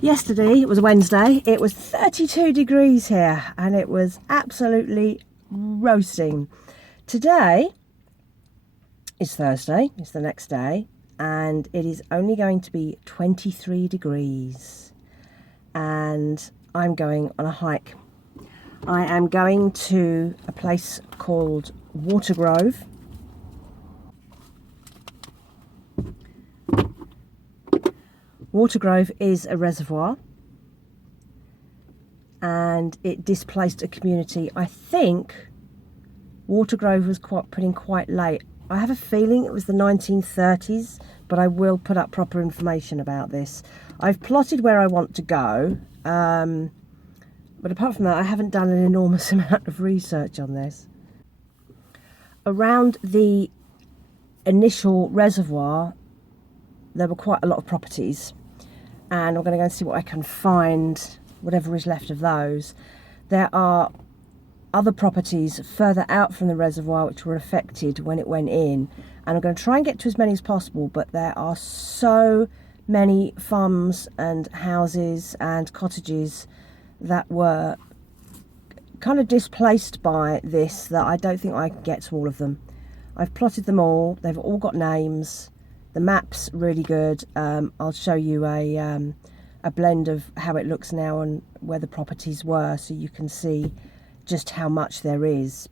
Yesterday, it was Wednesday, it was 32 degrees here and it was absolutely roasting. Today is Thursday, it's the next day, and it is only going to be 23 degrees. And I'm going on a hike. I am going to a place called Watergrove. Watergrove is a reservoir and it displaced a community. I think Watergrove was put in quite late. I have a feeling it was the 1930s, but I will put up proper information about this. I've plotted where I want to go, but apart from that I haven't done an enormous amount of research on this. Around the initial reservoir there were quite a lot of properties, and I'm going to go and see what I can find, whatever is left of those. There are other properties further out from the reservoir which were affected when it went in, and I'm going to try and get to as many as possible, but there are so many farms and houses and cottages that were kind of displaced by this that I don't think I can get to all of them. I've plotted them all, they've all got names. The map's really good. I'll show you a blend of how it looks now and where the properties were, so you can see just how much there is.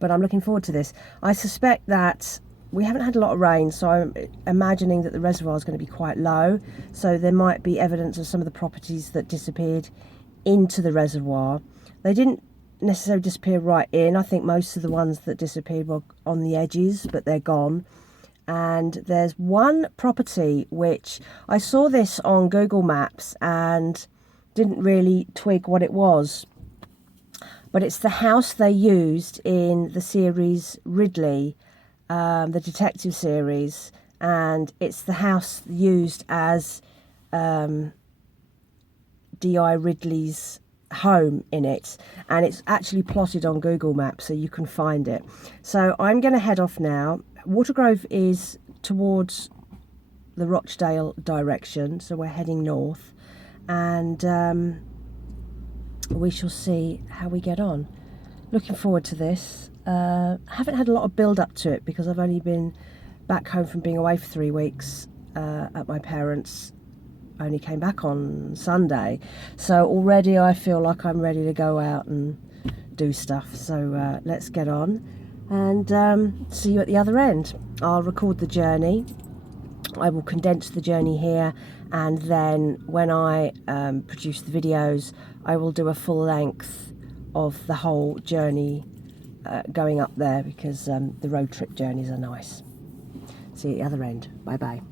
But I'm looking forward to this. I suspect that we haven't had a lot of rain, so I'm imagining that the reservoir is going to be quite low, so there might be evidence of some of the properties that disappeared into the reservoir. They didn't necessarily disappear right in. I think most of the ones that disappeared were on the edges, but they're gone. And there's one property which I saw this on Google Maps and didn't really twig what it was, but it's the house they used in the series Ridley, the detective series, and it's the house used as D.I. Ridley's home in it, and it's actually plotted on Google Maps so you can find it. So I'm going to head off now. Watergrove is towards the Rochdale direction, so we're heading north, and we shall see how we get on. Looking forward to this. Haven't had a lot of build up to it because I've only been back home from being away for 3 weeks at my parents'. Only came back on Sunday, so already I feel like I'm ready to go out and do stuff. So let's get on and see you at the other end. I'll record the journey, I will condense the journey here, and then when I produce the videos I will do a full length of the whole journey going up there, because the road trip journeys are nice. See you at the other end. Bye bye.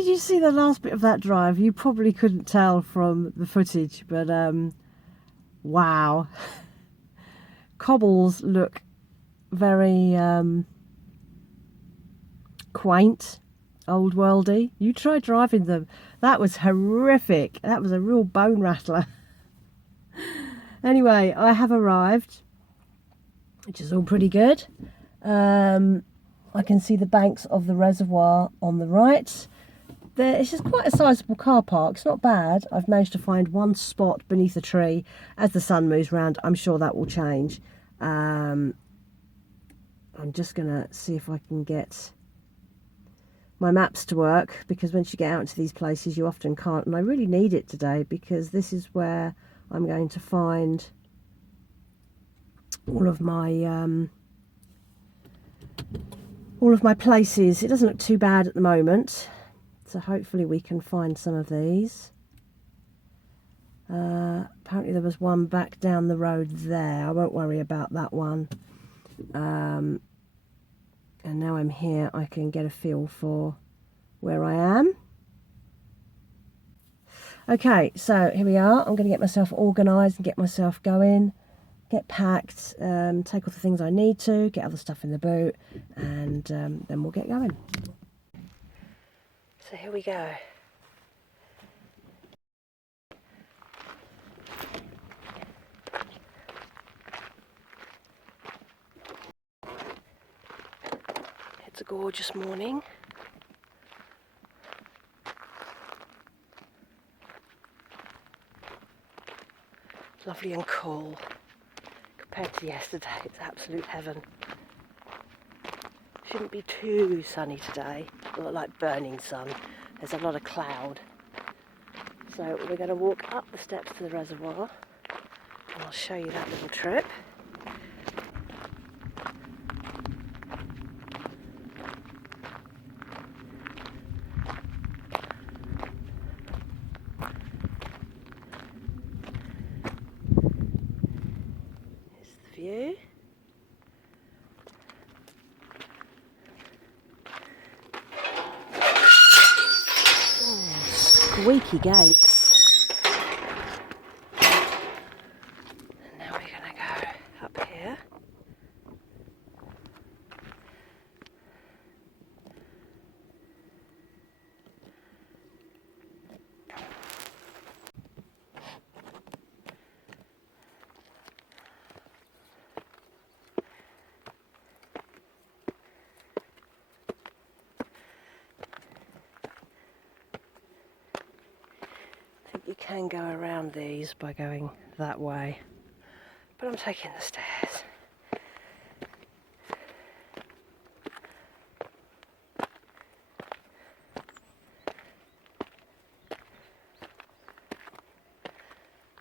did you see the last bit of that drive? You probably couldn't tell from the footage, but wow. Cobbles look very quaint, old worldy. You try driving them. That was horrific. That was a real bone rattler. Anyway, I have arrived, which is all pretty good. I can see the banks of the reservoir on the right. It's just quite a sizable car park. It's not bad. I've managed to find one spot beneath a tree. As the sun moves around, I'm sure that will change. I'm just going to see if I can get my maps to work, because once you get out into these places you often can't, and I really need it today because this is where I'm going to find all of my places. It doesn't look too bad at the moment, so hopefully we can find some of these. Apparently there was one back down the road there. I won't worry about that one. And now I'm here, I can get a feel for where I am. Okay, so here we are. I'm going to get myself organised and get myself going, get packed, take all the things I need to, get other stuff in the boot, and then we'll get going. So here we go. It's a gorgeous morning. Lovely and cool. Compared to yesterday, it's absolute heaven. Shouldn't be too sunny today, not like burning sun. There's a lot of cloud. So we're going to walk up the steps to the reservoir, and I'll show you that little trip. View. Oh, squeaky gates. And now we're going to go up here. You can go around these by going that way, but I'm taking the stairs.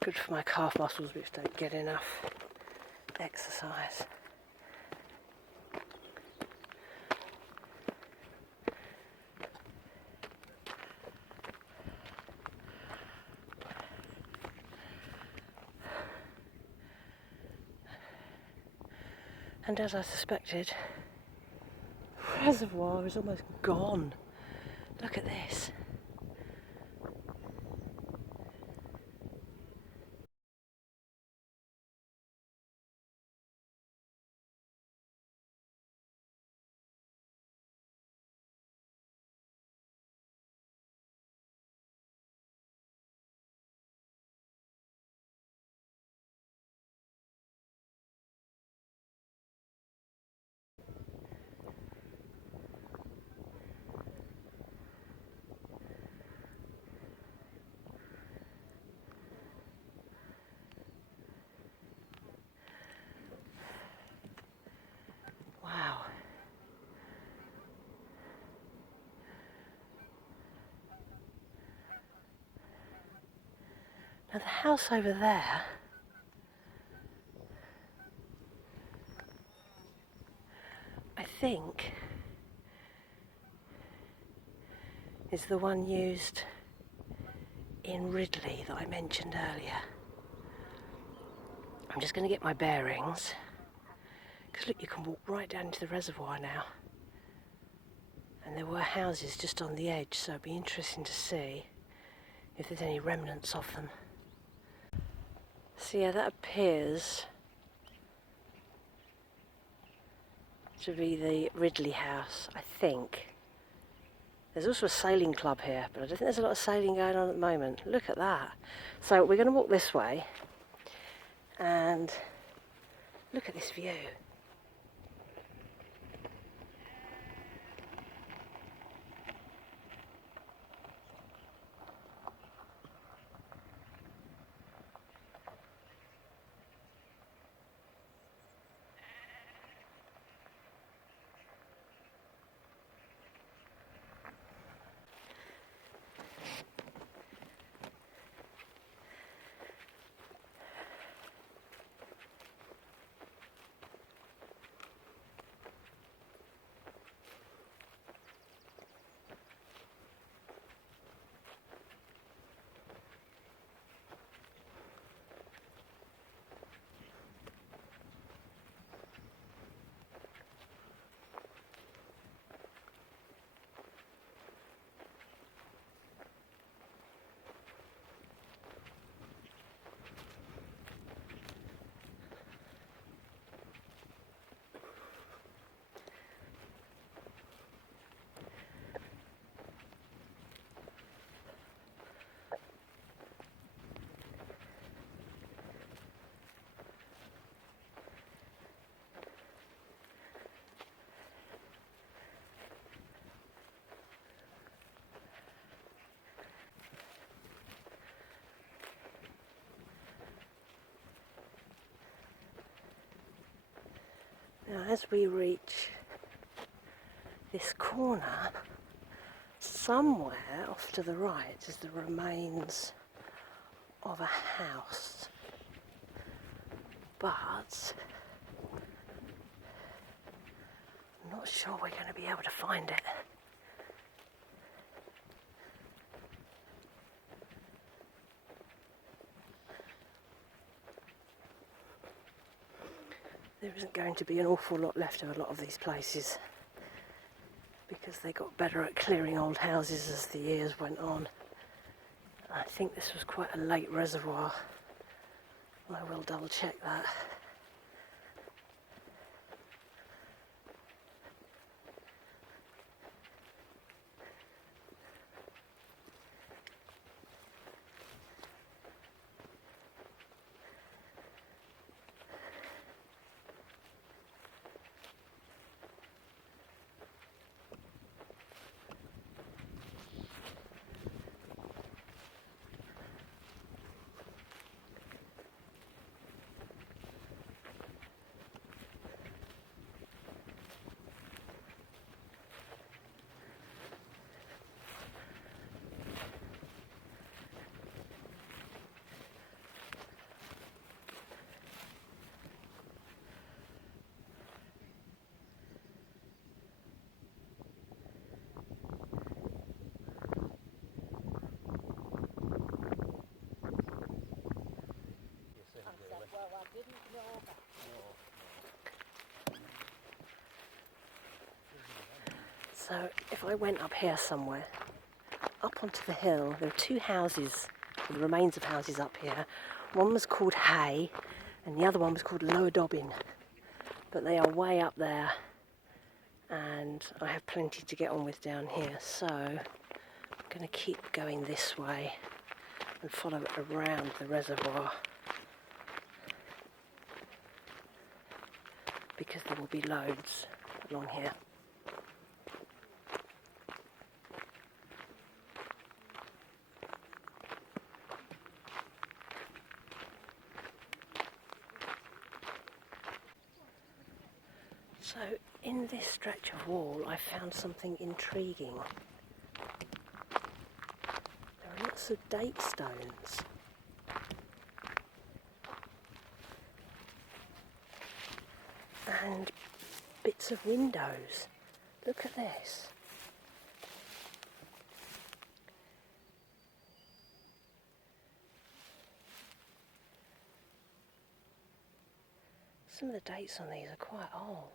Good for my calf muscles, which don't get enough exercise. And as I suspected, the reservoir is almost gone. Look at this. Wow. Now the house over there I think is the one used in Ridley that I mentioned earlier. I'm just going to get my bearings, because look, you can walk right down into the reservoir now, And there were houses just on the edge, so it'd be interesting to see if there's any remnants of them. So yeah, that appears to be the Ridley house, I think. There's also a sailing club here, but I don't think there's a lot of sailing going on at the moment. Look at that. So we're going to walk this way and look at this view. Now as we reach this corner, somewhere off to the right is the remains of a house, but I'm not sure we're going to be able to find it. There isn't going to be an awful lot left of a lot of these places because they got better at clearing old houses as the years went on. I think this was quite a late reservoir. I will double check that. So if I went up here somewhere, up onto the hill, there are two houses, the remains of houses up here. One was called Hay and the other one was called Lower Dobbin. But they are way up there and I have plenty to get on with down here. So I'm going to keep going this way and follow it around the reservoir, because there will be loads along here. So in this stretch of wall I found something intriguing. There are lots of date stones. And bits of windows. Look at this. Some of the dates on these are quite old.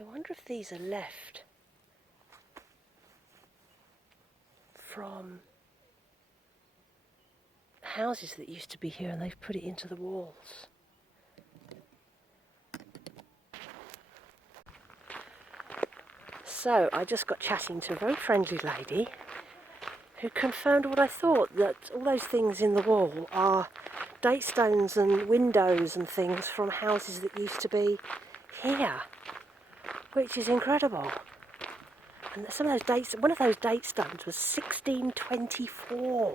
I wonder if these are left from houses that used to be here, and they've put it into the walls. So I just got chatting to a very friendly lady who confirmed what I thought, that all those things in the wall are date stones and windows and things from houses that used to be here, which is incredible. And some of those dates, one of those date stones was 1624.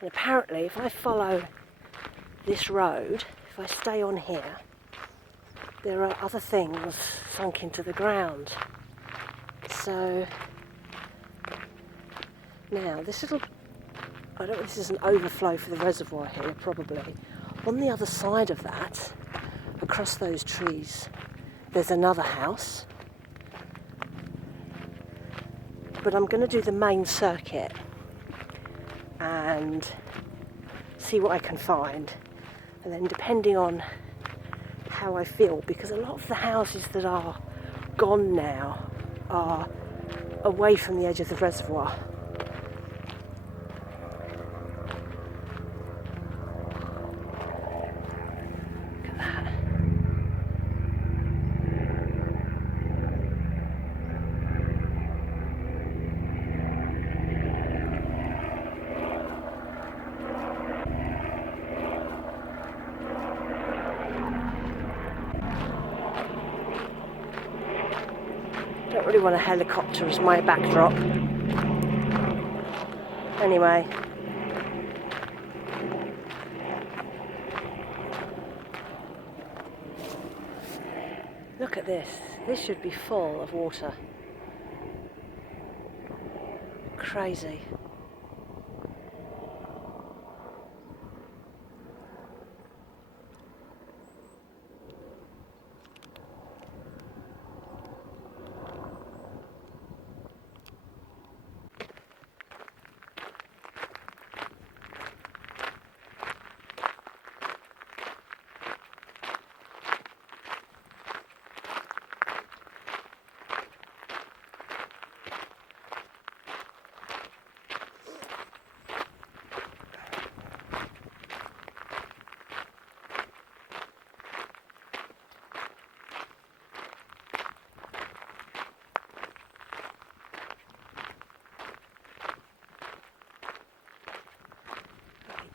And apparently, if I follow this road, if I stay on here, there are other things sunk into the ground. So now this little, I don't know if this is an overflow for the reservoir here, probably. On the other side of that, across those trees, there's another house. But I'm going to do the main circuit and see what I can find. And then depending on how I feel, because a lot of the houses that are gone now are away from the edge of the reservoir. Look at that. Don't really want a helicopter as my backdrop. Anyway. Look at this. This should be full of water. Crazy.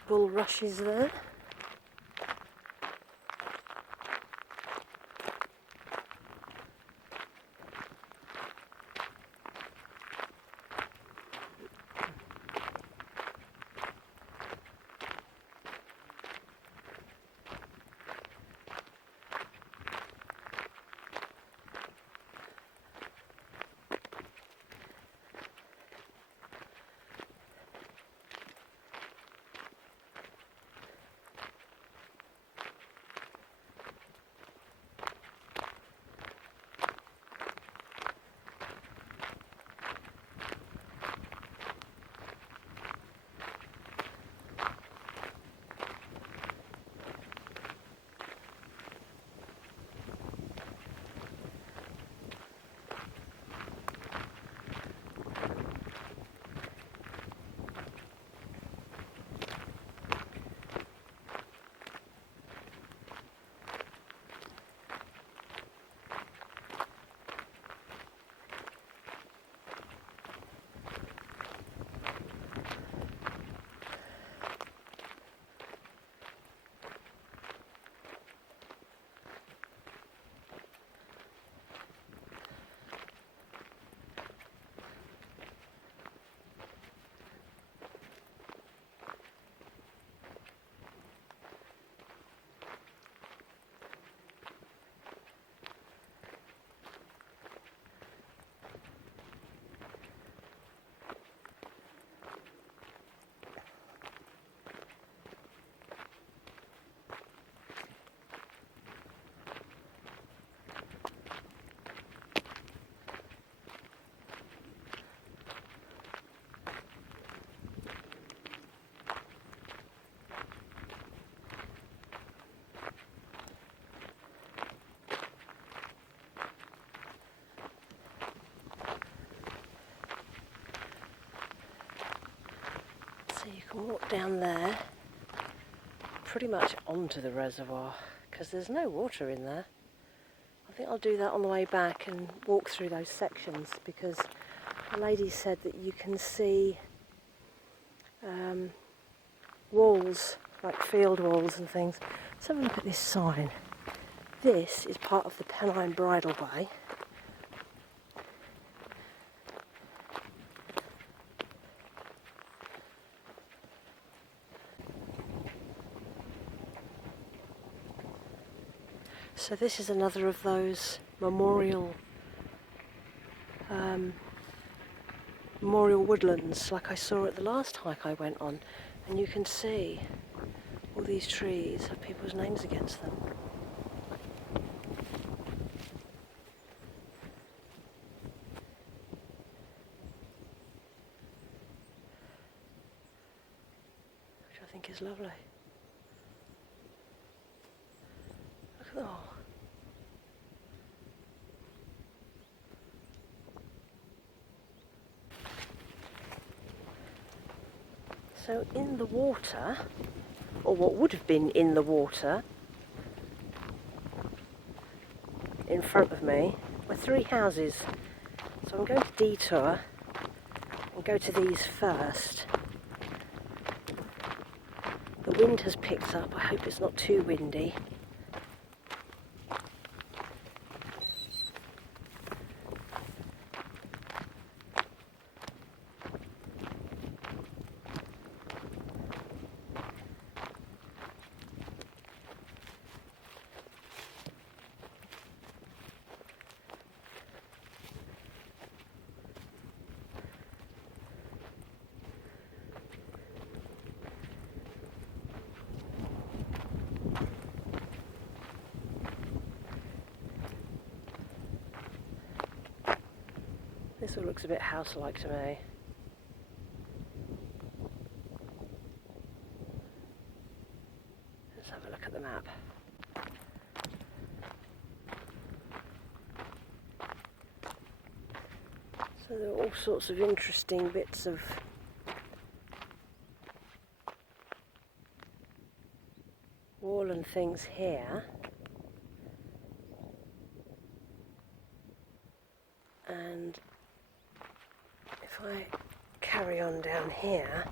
Bulrushes there. down there, pretty much onto the reservoir, because there's no water in there. I think I'll do that on the way back and walk through those sections, because the lady said that you can see walls, like field walls and things. Let's have a look at this sign. This is part of the Pennine Bridleway. So this is another of those memorial woodlands, like I saw at the last hike I went on, and you can see all these trees have people's names against them. Which I think is lovely. Look at them all. So in the water, or what would have been in the water, in front of me, were 3 houses. So I'm going to detour and go to these first. The wind has picked up. I hope it's not too windy. This all looks a bit house-like to me. Let's have a look at the map. So there are all sorts of interesting bits of wall and things here. And if I carry on down here,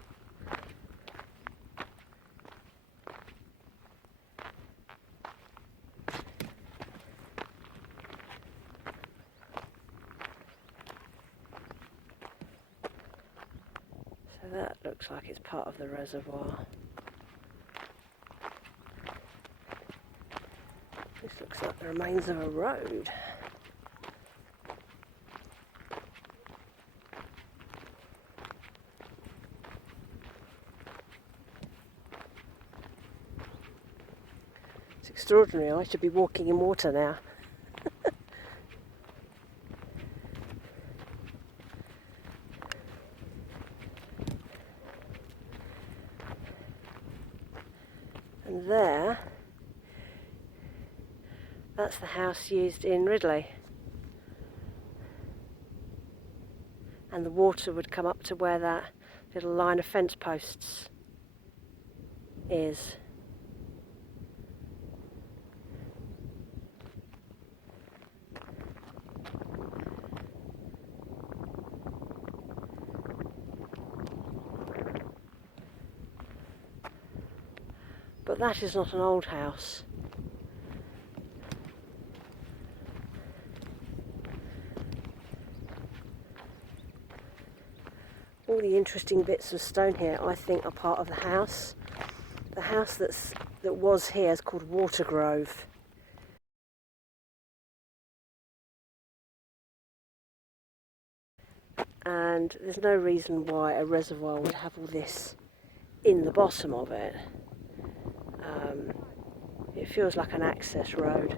so that looks like it's part of the reservoir. This looks like the remains of a road. It's extraordinary. I should be walking in water now. And there, that's the house used in Ridley. And the water would come up to where that little line of fence posts is. But that is not an old house. All the interesting bits of stone here, I think, are part of the house. The house that was here is called Watergrove. And there's no reason why a reservoir would have all this in the bottom of it. It feels like an access road.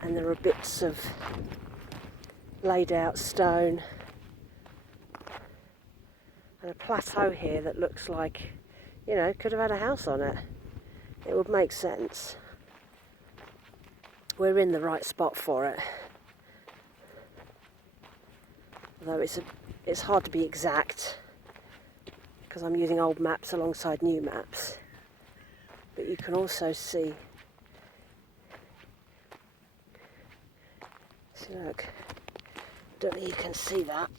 And there are bits of laid out stone and a plateau here that looks like, you know, could have had a house on it. It would make sense. We're in the right spot for it. Although it's hard to be exact because I'm using old maps alongside new maps. But you can also see, so look, don't know if you can see that.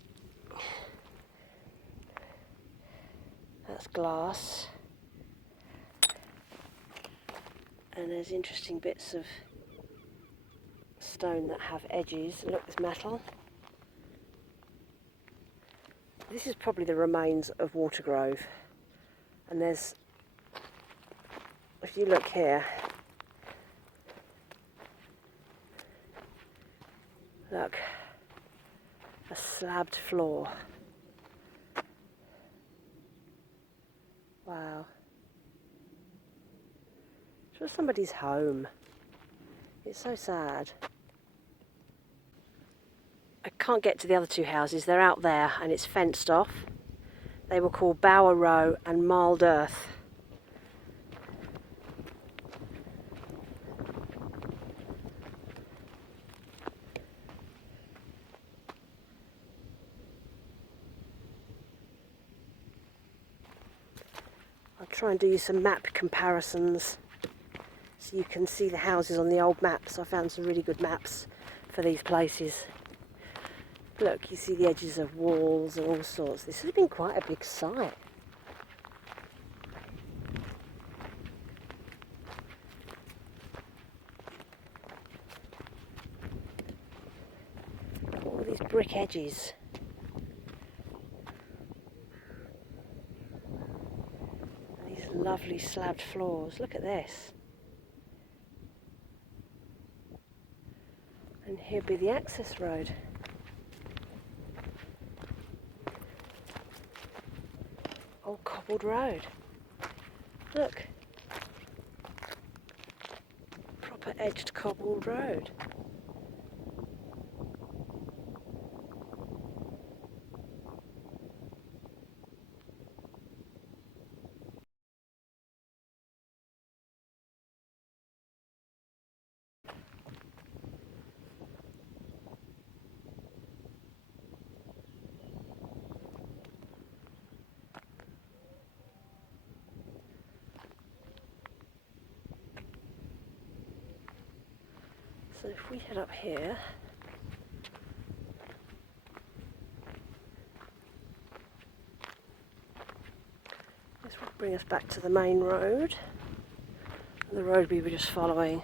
That's glass. And there's interesting bits of stone that have edges. Look, there's metal. This is probably the remains of Watergrove. And there's, if you look here, look, a slabbed floor. Wow. It's just somebody's home. It's so sad. I can't get to the other two houses. They're out there and it's fenced off. They were called Bower Row and Mild Earth. I'll try and do you some map comparisons so you can see the houses on the old maps. I found some really good maps for these places. Look, you see the edges of walls and all sorts. This has been quite a big site. All these brick edges. And these lovely slabbed floors. Look at this. And here'd be the access road. Old cobbled road. Look. Proper edged cobbled road. So if we head up here, this will bring us back to the main road, the road we were just following.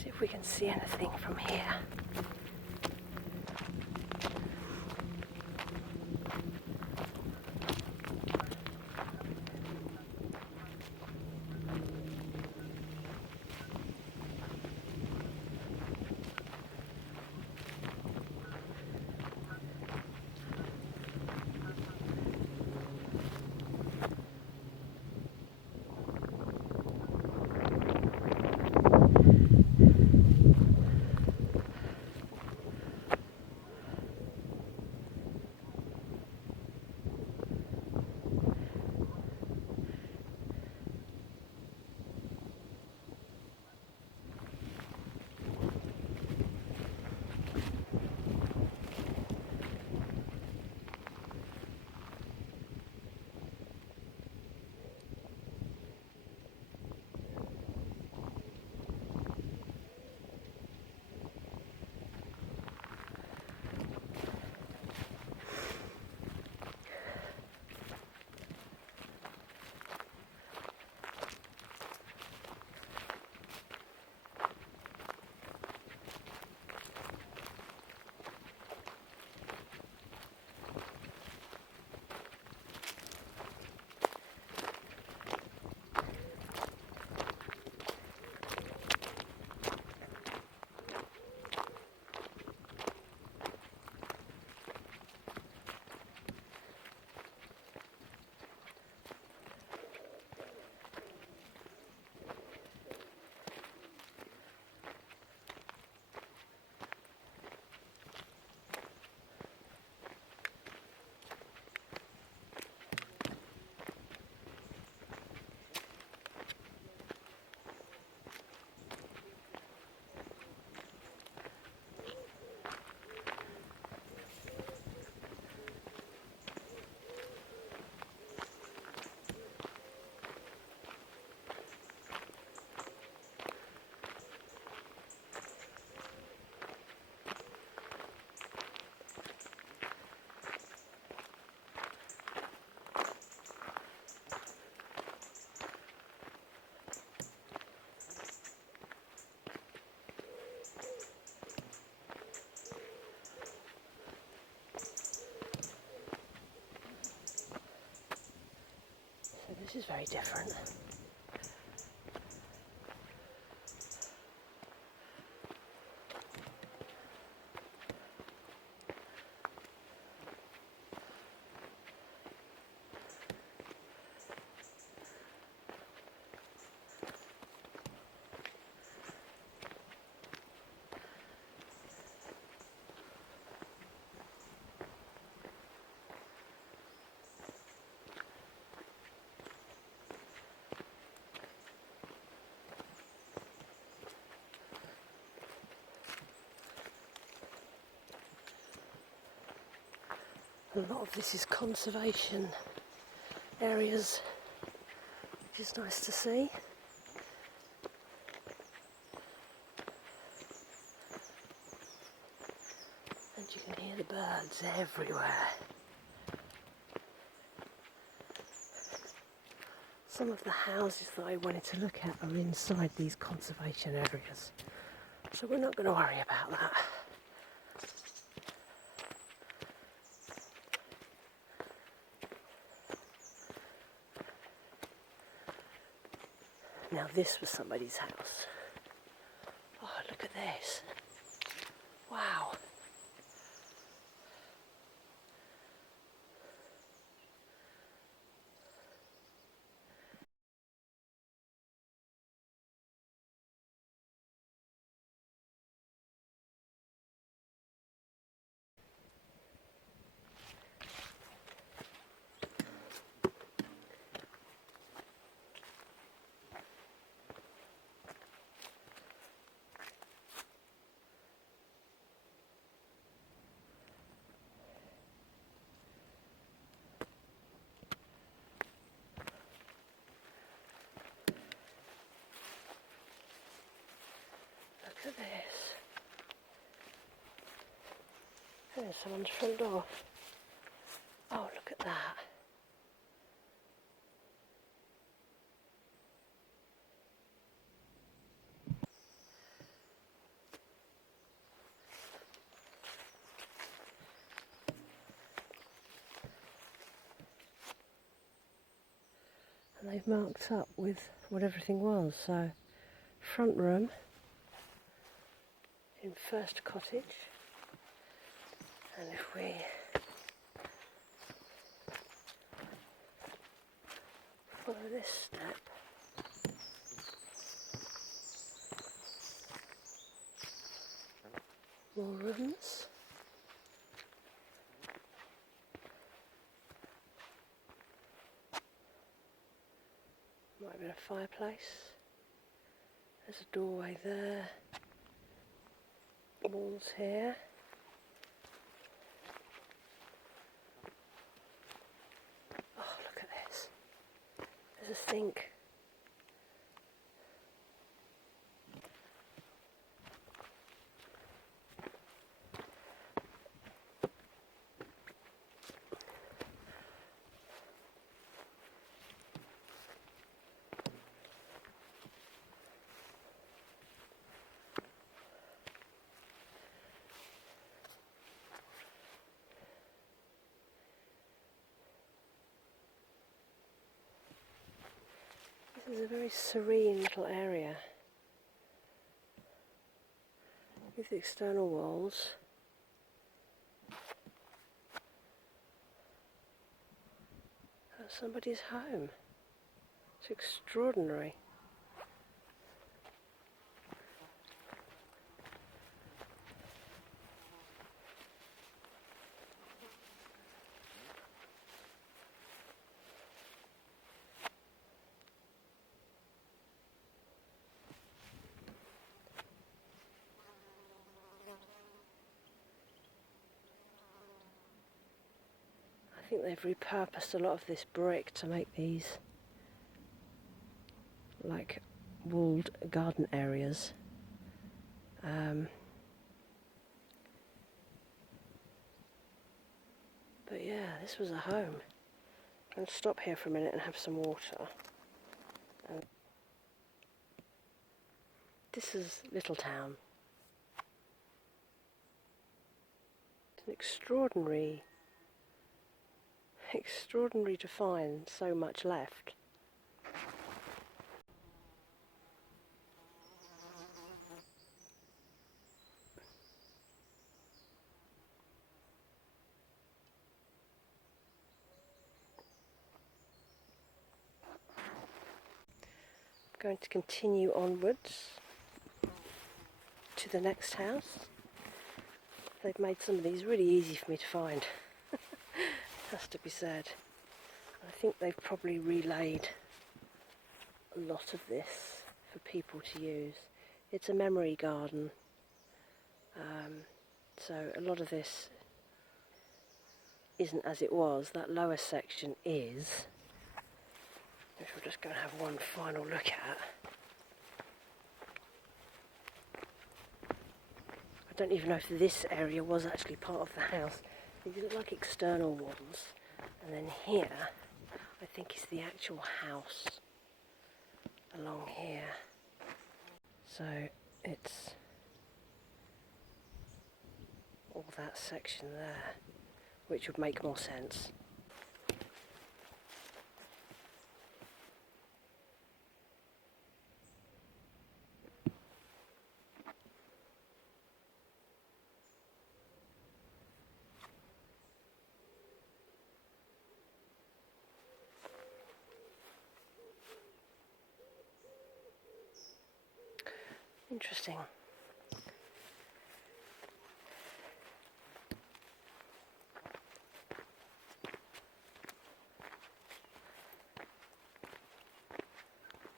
See if we can see anything from here. This is very different. A lot of this is conservation areas, which is nice to see. And you can hear the birds everywhere. Some of the houses that I wanted to look at are inside these conservation areas, so we're not going to worry about that. Now this was somebody's house. Oh, look at this. Wow. Look at this. There's someone's front door. Oh, look at that. And they've marked up with what everything was. So, front room in first cottage. And if we follow this step, more rooms. Might have been a fireplace. There's a doorway there. Walls here. Oh, look at this. There's a sink. This is a very serene little area with external walls. That's somebody's home. It's extraordinary. I think they've repurposed a lot of this brick to make these like walled garden areas. But yeah, this was a home. I'm going to stop here for a minute and have some water. This is Little Town. It's an extraordinary to find so much left. Going to continue onwards to the next house. They've made some of these really easy for me to find, has to be said. I think they've probably relayed a lot of this for people to use. It's a memory garden, so a lot of this isn't as it was. That lower section is, which we're just going to have one final look at. I don't even know if this area was actually part of the house. These look like external walls, and then here I think is the actual house along here. So it's all that section there, which would make more sense. Interesting.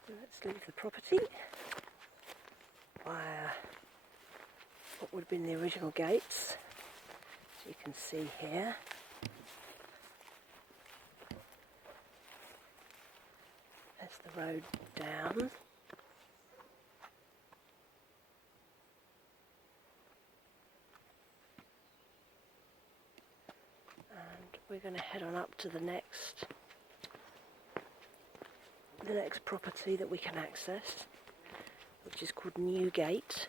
Let's leave the property via what would have been the original gates, as you can see here. There's the road down. And we're going to head on up to the next property that we can access, which is called Newgate.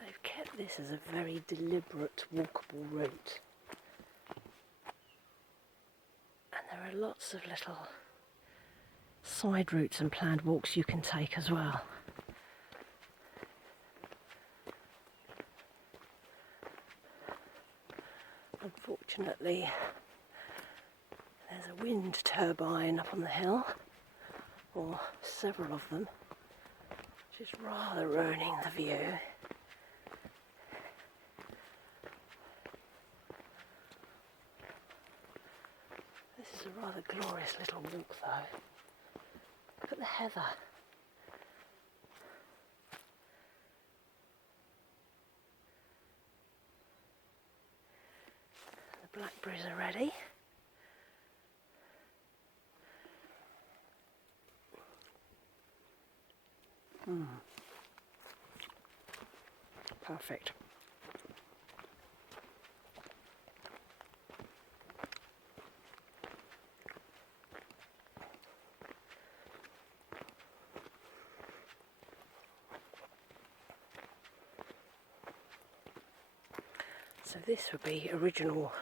They've kept this as a very deliberate walkable route. There are lots of little side routes and planned walks you can take as well. Unfortunately, there's a wind turbine up on the hill, or several of them, which is rather ruining the view. This is a rather glorious little walk though. Look at the heather. The blackberries are ready. Perfect. So this would be original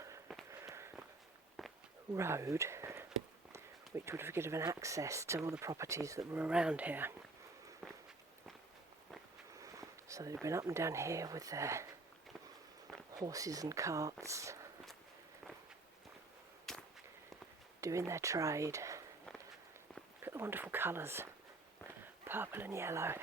road, which would have given access to all the properties that were around here. So they've been up and down here with their horses and carts, doing their trade. Look at the wonderful colours, purple and yellow.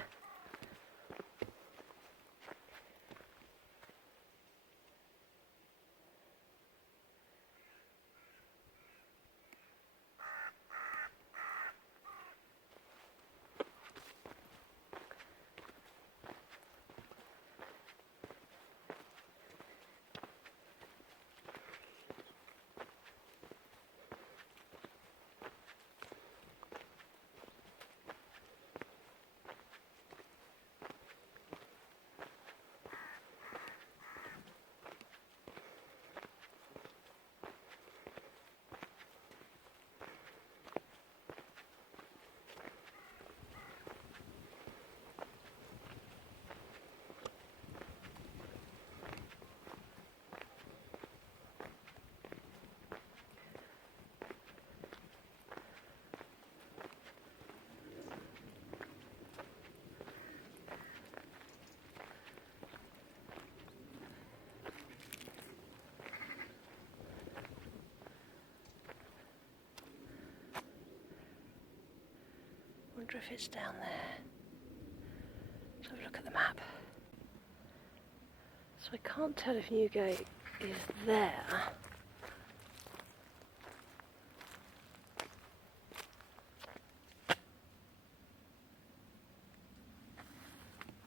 wonder if it's down there. Let's have a look at the map. So I can't tell if Newgate is there.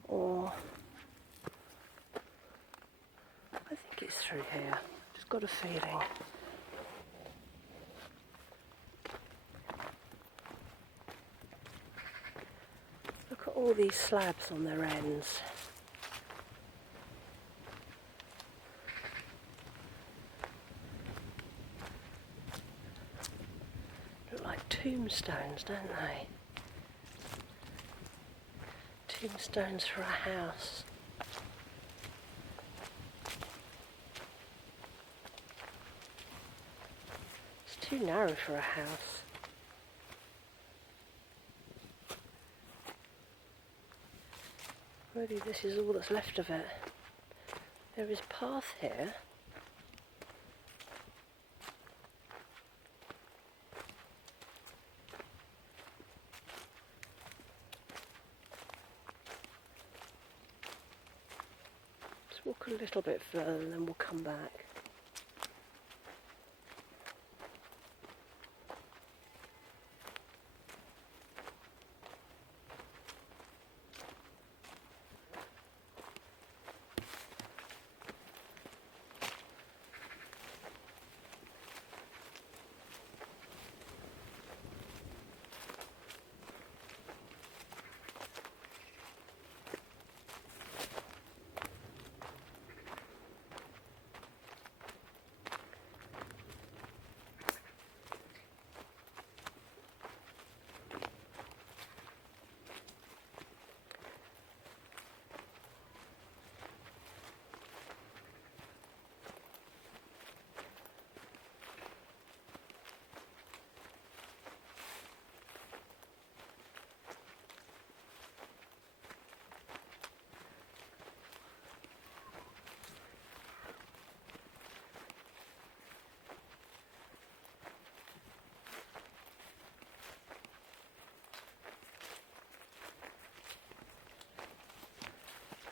Or I think it's through here. Just got a feeling. Look at all these slabs on their ends. Look like tombstones, don't they? Tombstones for a house. It's too narrow for a house. Maybe this is all that's left of it. There is path here. Let's walk a little bit further and then we'll come back.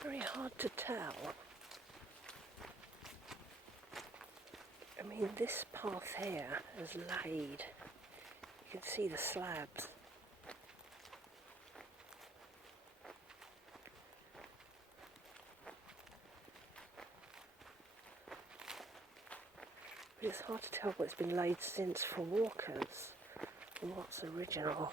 Very hard to tell. I mean, this path here is laid. You can see the slabs. But it's hard to tell what's been laid since for walkers and what's original.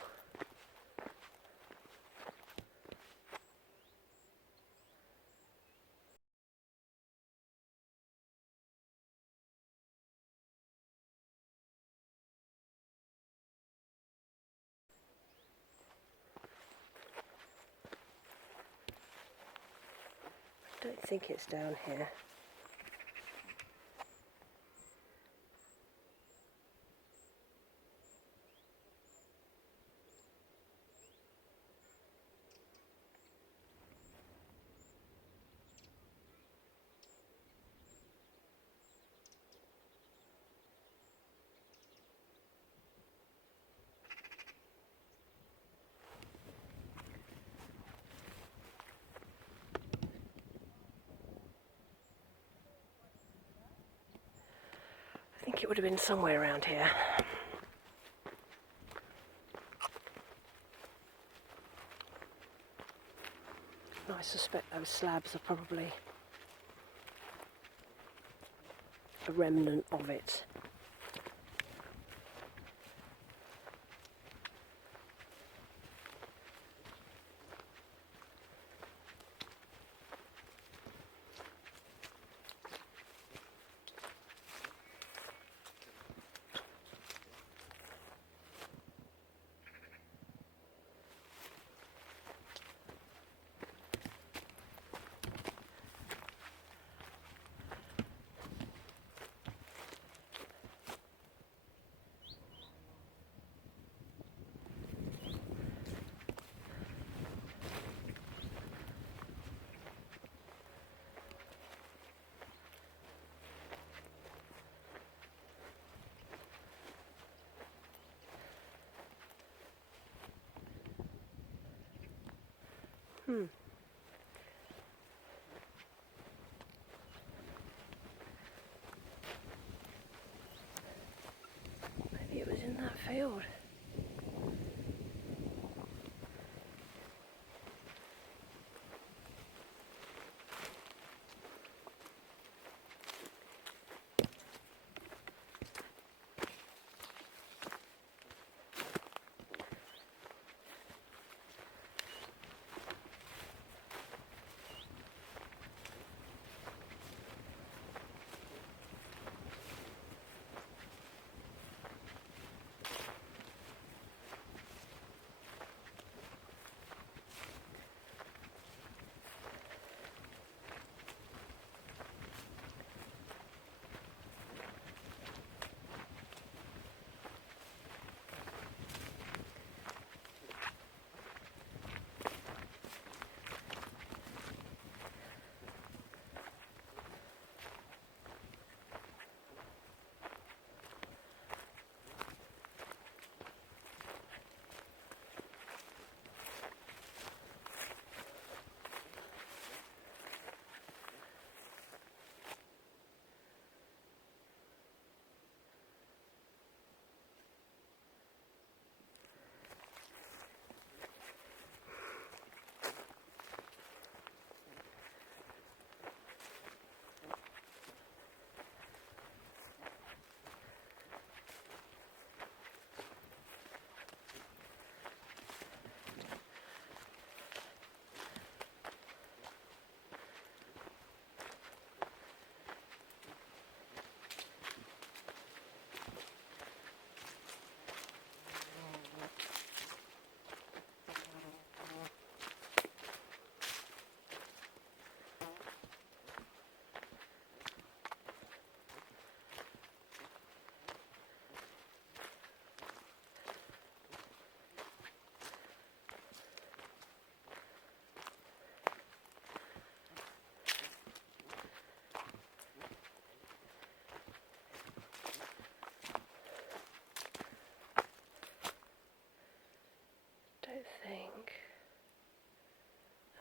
I don't think it's down here. I think it would have been somewhere around here. I suspect those slabs are probably a remnant of it. Maybe it was in that field. Think.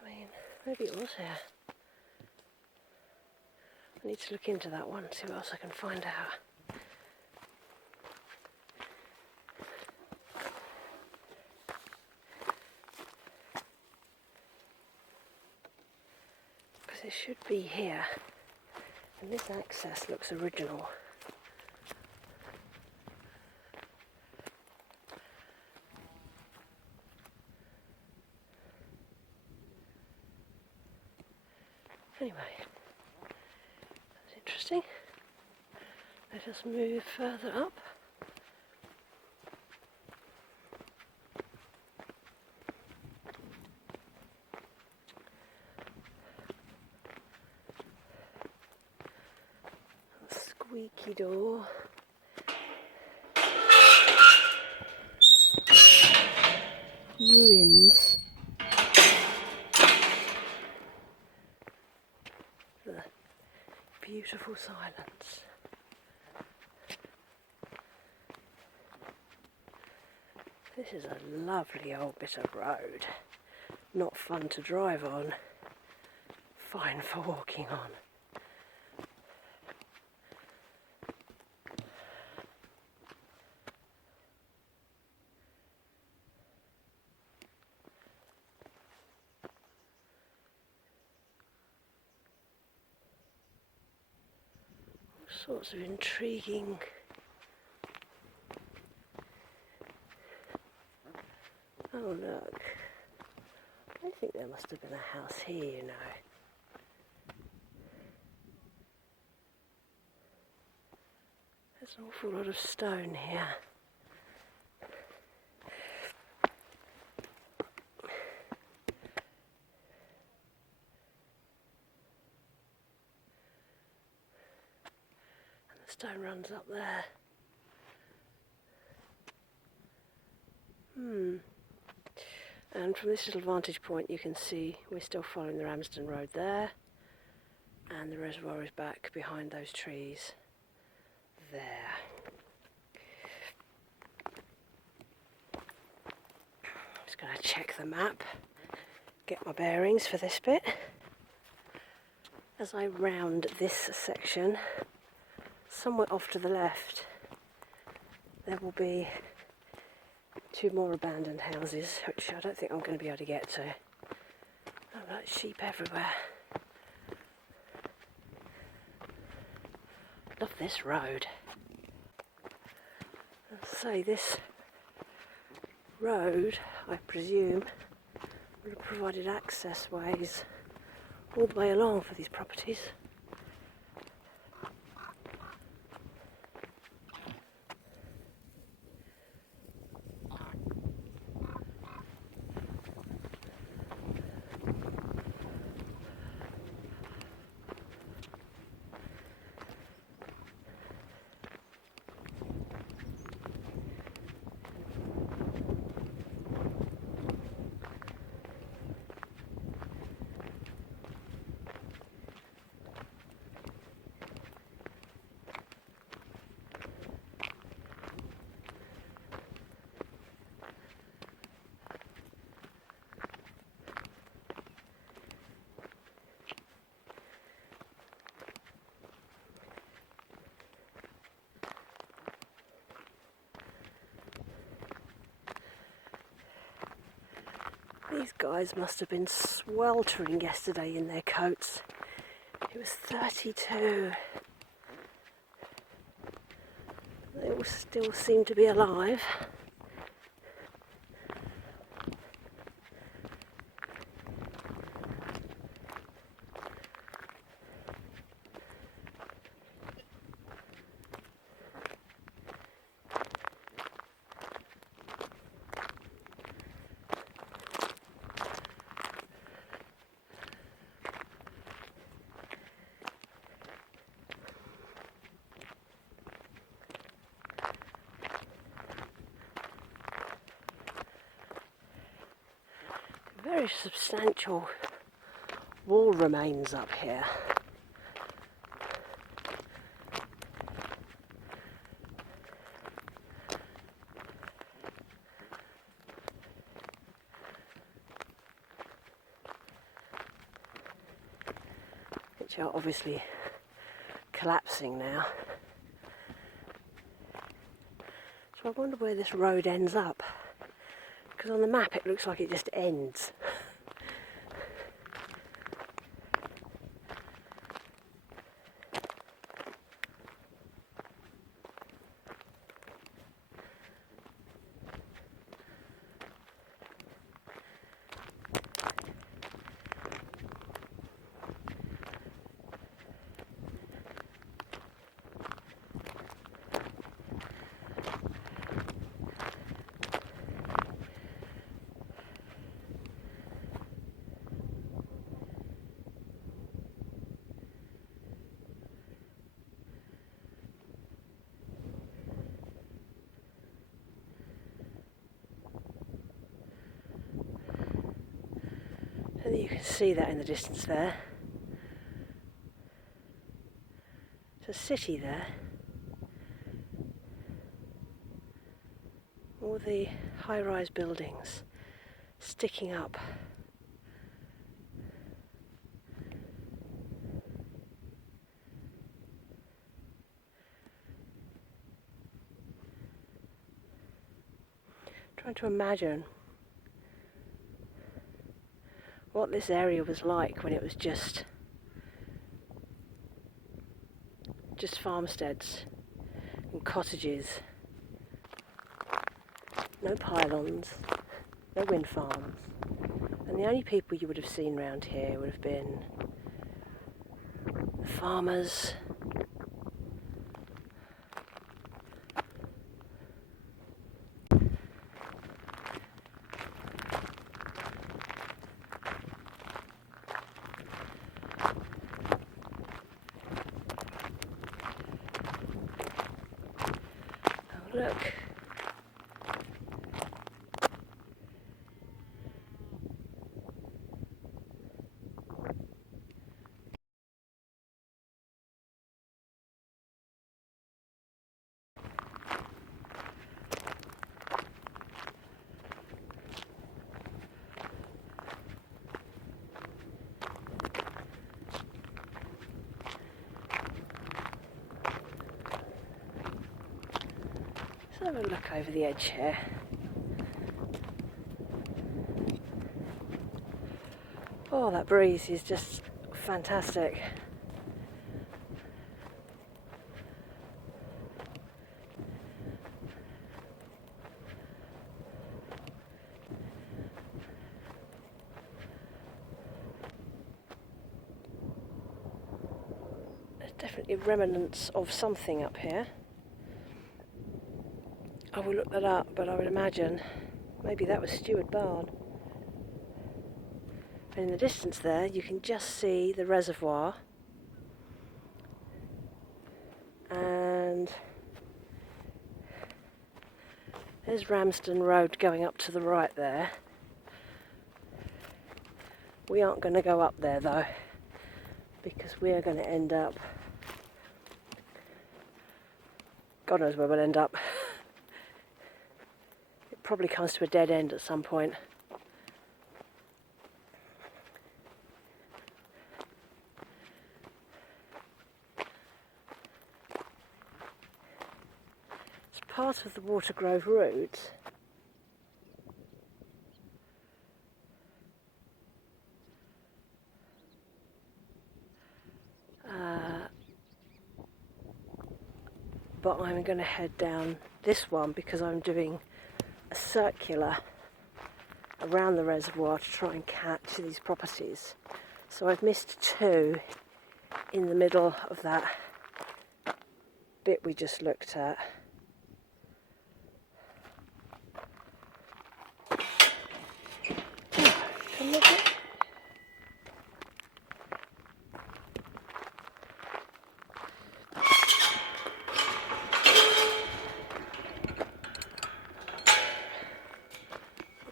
I mean, maybe it was here. I need to look into that one, see what else I can find out. Because it should be here. And this access looks original. Anyway, that's interesting. Let us move further up. A squeaky door. Ruins. The beautiful silence. This is a lovely old bit of road. Not fun to drive on. Fine for walking on. All sorts of intriguing oh look, I think there must have been a house here, you know. There's an awful lot of stone here. And the stone runs up there. And from this little vantage point you can see we're still following the Ramsden Road there, and the reservoir is back behind those trees there. Just going to check the map get my bearings for this bit. As I round this section, somewhere off to the left, there will be 2 more abandoned houses, which I don't think I'm going to be able to get to. Oh, like sheep everywhere. Love this road. I'll say this road, I presume, would have provided access ways all the way along for these properties. These guys must have been sweltering yesterday in their coats. It was 32. They all still seem to be alive. Very substantial wall remains up here. Which are obviously collapsing now. So I wonder where this road ends up. Because on the map it looks like it just ends. And you can see that in the distance there. It's a city there. All the high-rise buildings sticking up. Trying to imagine what this area was like when it was just farmsteads and cottages. No pylons, no wind farms. And the only people you would have seen around here would have been the farmers, look. Have a look over the edge here. Oh, that breeze is just fantastic. There's definitely remnants of something up here. I will look that up, but I would imagine maybe that was Stewart Barn. And in the distance there, you can just see the reservoir. And there's Ramsden Road going up to the right there. We aren't going to go up there though, because we are going to end up, God knows where we'll end up. It probably comes to a dead end at some point. It's part of the Watergrove route. But I'm going to head down this one because I'm doing a circular around the reservoir to try and catch these properties. So I've missed two in the middle of that bit we just looked at. Come look at.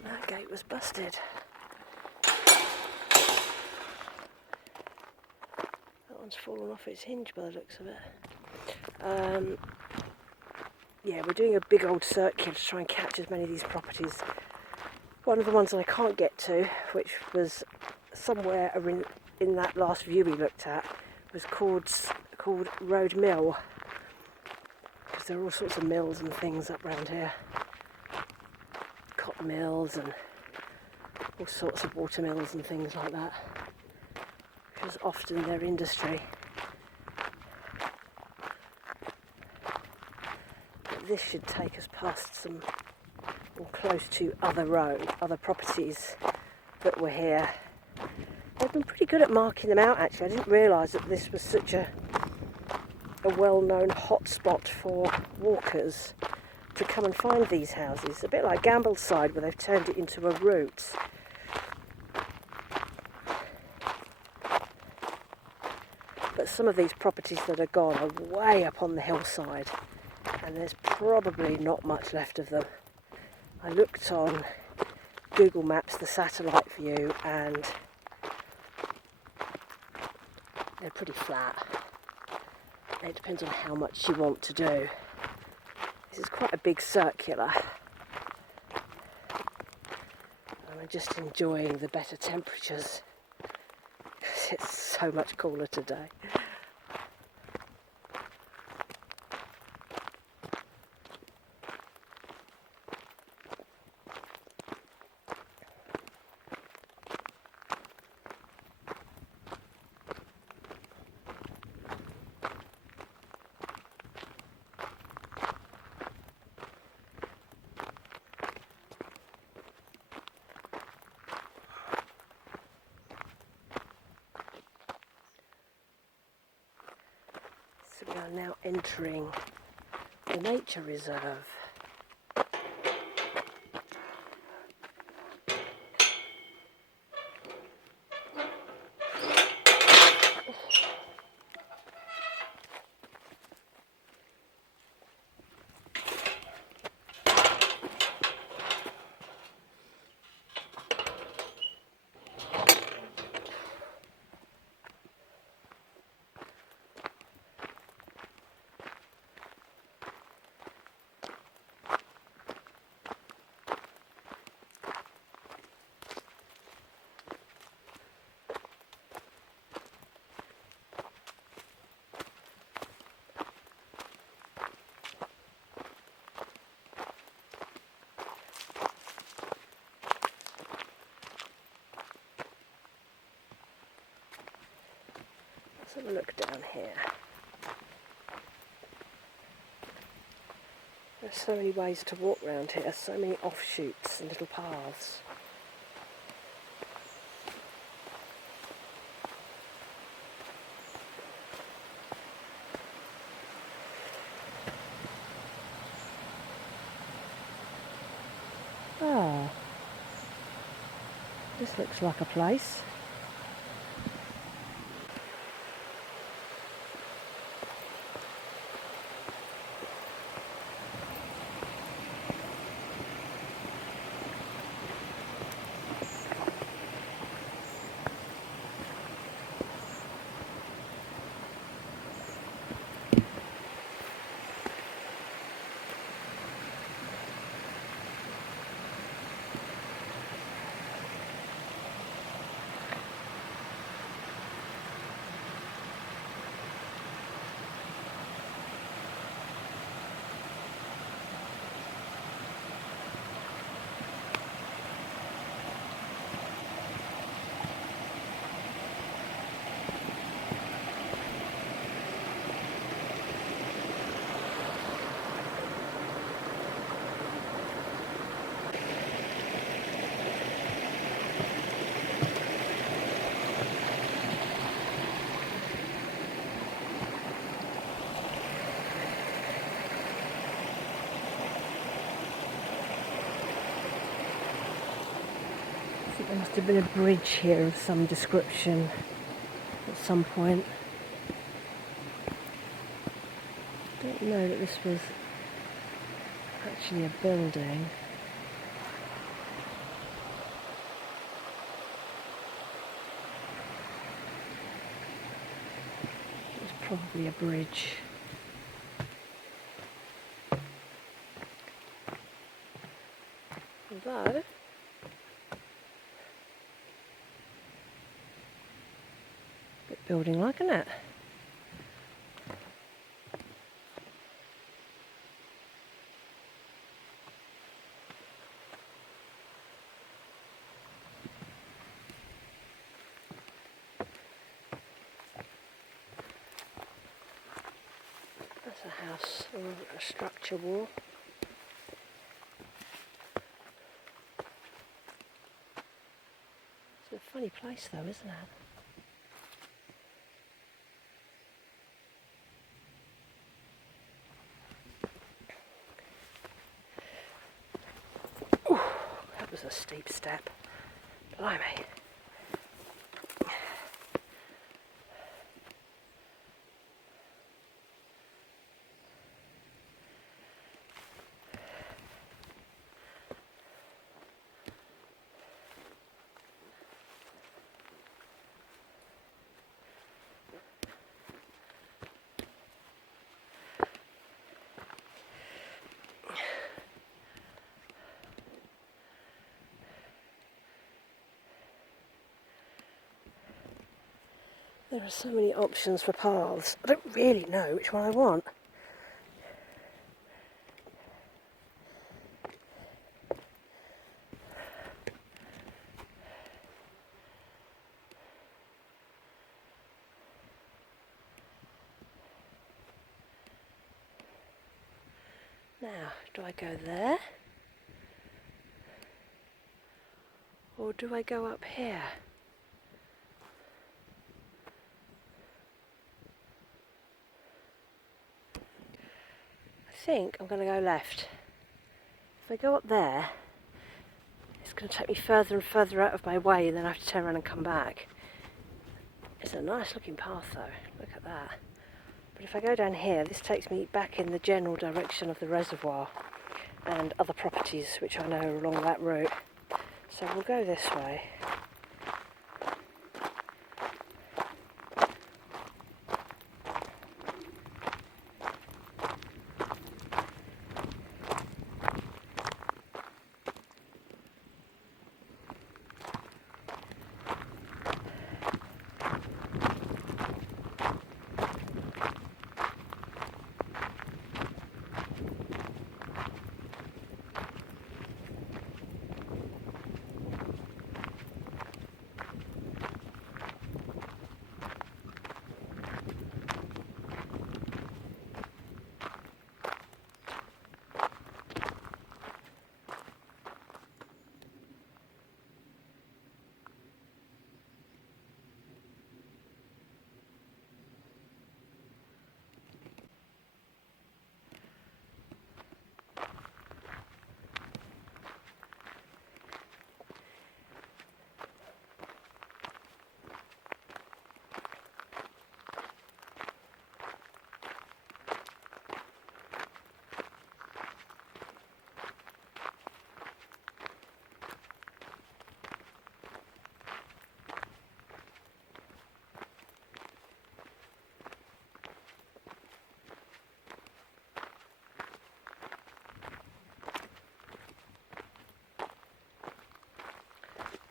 That gate was busted. That one's fallen off its hinge by the looks of it. Yeah, we're doing a big old circular to try and catch as many of these properties. One of the ones that I can't get to, which was somewhere in that last view we looked at, was called Road Mill, because there are all sorts of mills and things up around here. Cotton mills and all sorts of water mills and things like that, which is often their industry. But this should take us past some, or close to other properties that were here. They've been pretty good at marking them out actually. I didn't realise that this was such a well-known hotspot for walkers to come and find these houses. A bit like Gambleside, where they've turned it into a route. But some of these properties that are gone are way up on the hillside, and there's probably not much left of them. I looked on Google Maps, the satellite view, and they're pretty flat. It depends on how much you want to do. This is quite a big circular. And I'm just enjoying the better temperatures. It's so much cooler today. So we are now entering the nature reserve. Let's have a look down here. There's so many ways to walk around here, so many offshoots and little paths. Ah, this looks like a place. I think there must have been a bridge here of some description at some point. I don't know that this was actually a building. It was probably a bridge. Although bit building like, isn't it? That's a house or a structure wall. It's a funny place though, isn't it? Ooh, that was a steep step. Blimey. There are so many options for paths. I don't really know which one I want. Now, do I go there? Or do I go up here? I think I'm going to go left. If I go up there, it's going to take me further and further out of my way, and then I have to turn around and come back. It's a nice looking path though, look at that. But if I go down here, this takes me back in the general direction of the reservoir and other properties which I know are along that route. So we'll go this way.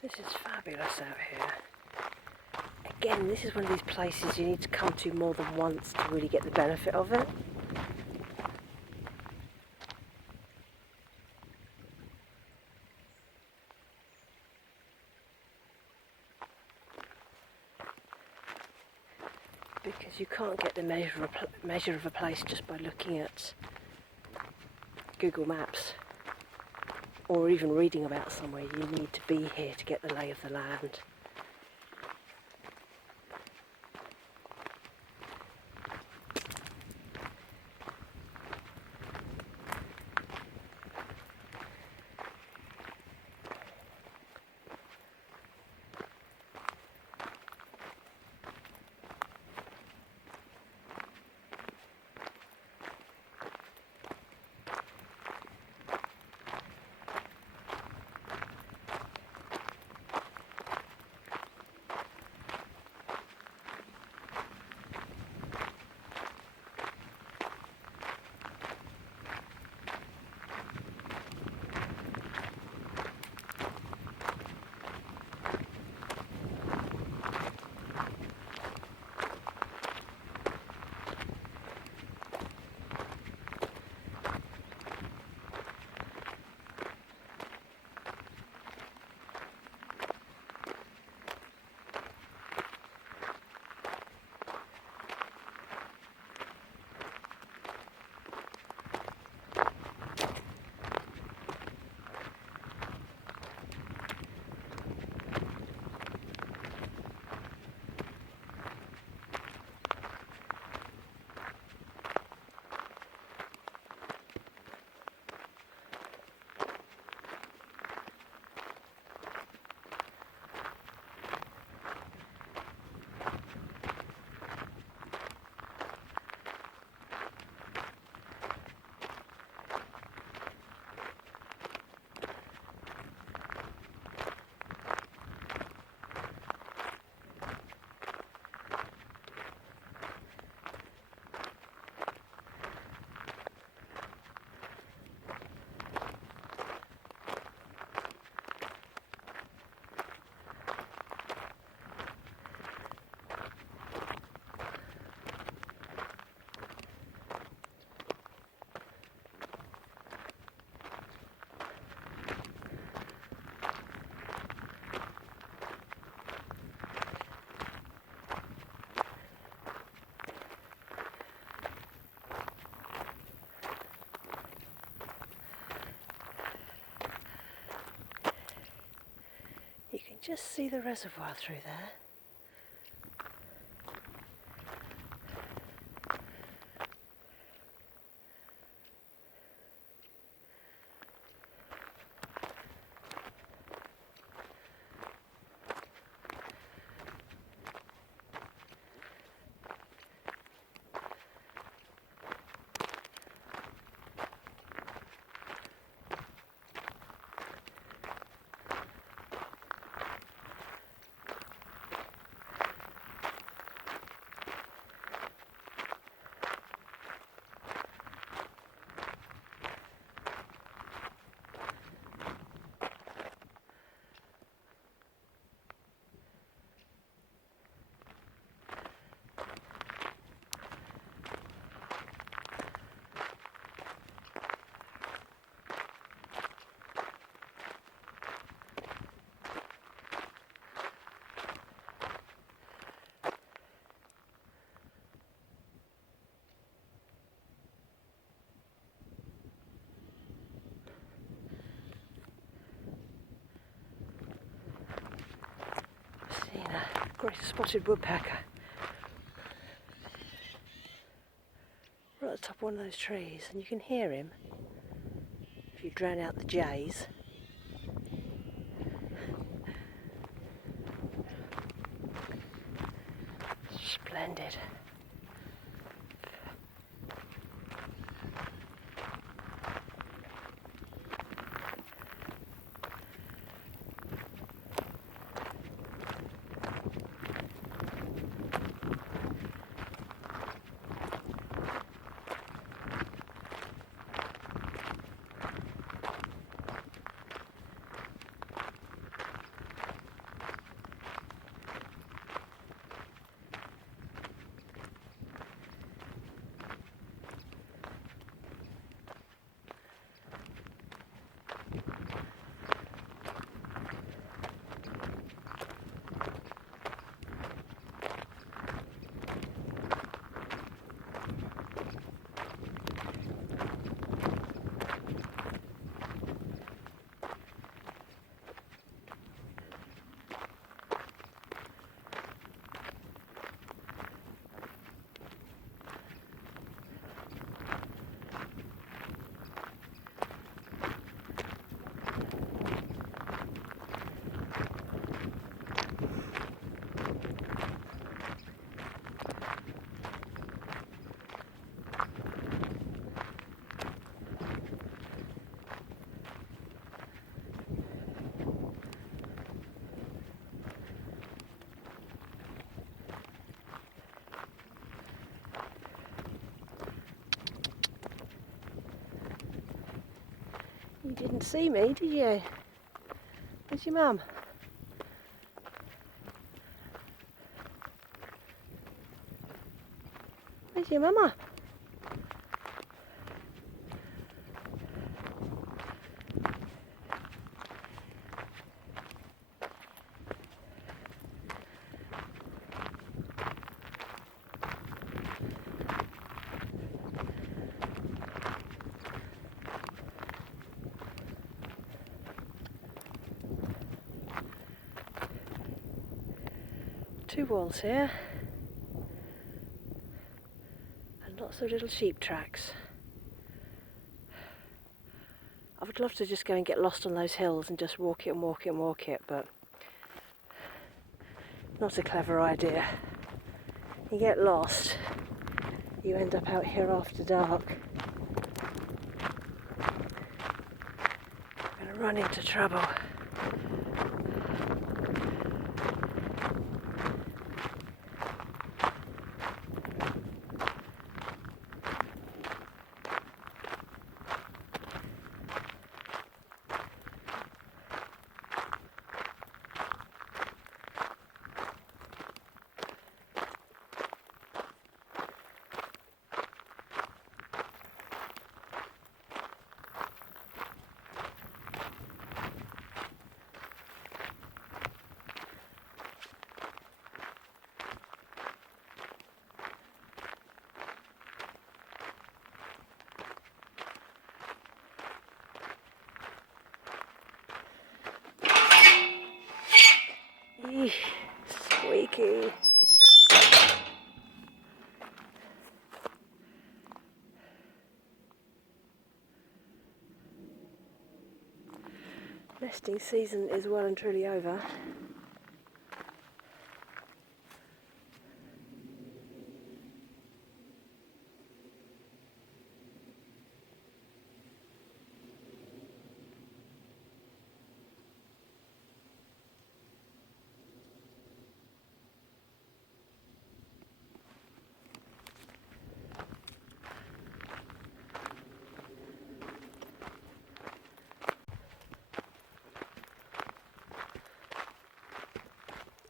This is fabulous out here. Again, this is one of these places you need to come to more than once to really get the benefit of it. Because you can't get the measure of a place just by looking at Google Maps or even reading about somewhere. You need to be here to get the lay of the land. You can just see the reservoir through there. Great spotted woodpecker. Right at the top of one of those trees, and you can hear him if you drown out the jays. Splendid. You didn't see me, did you? Where's your mum? Where's your mama? Two walls here and lots of little sheep tracks. I would love to just go and get lost on those hills and just walk it and walk it and walk it, but not a clever idea. You get lost, you end up out here after dark. You're going to run into trouble. Eesh, squeaky. Nesting season is well and truly over.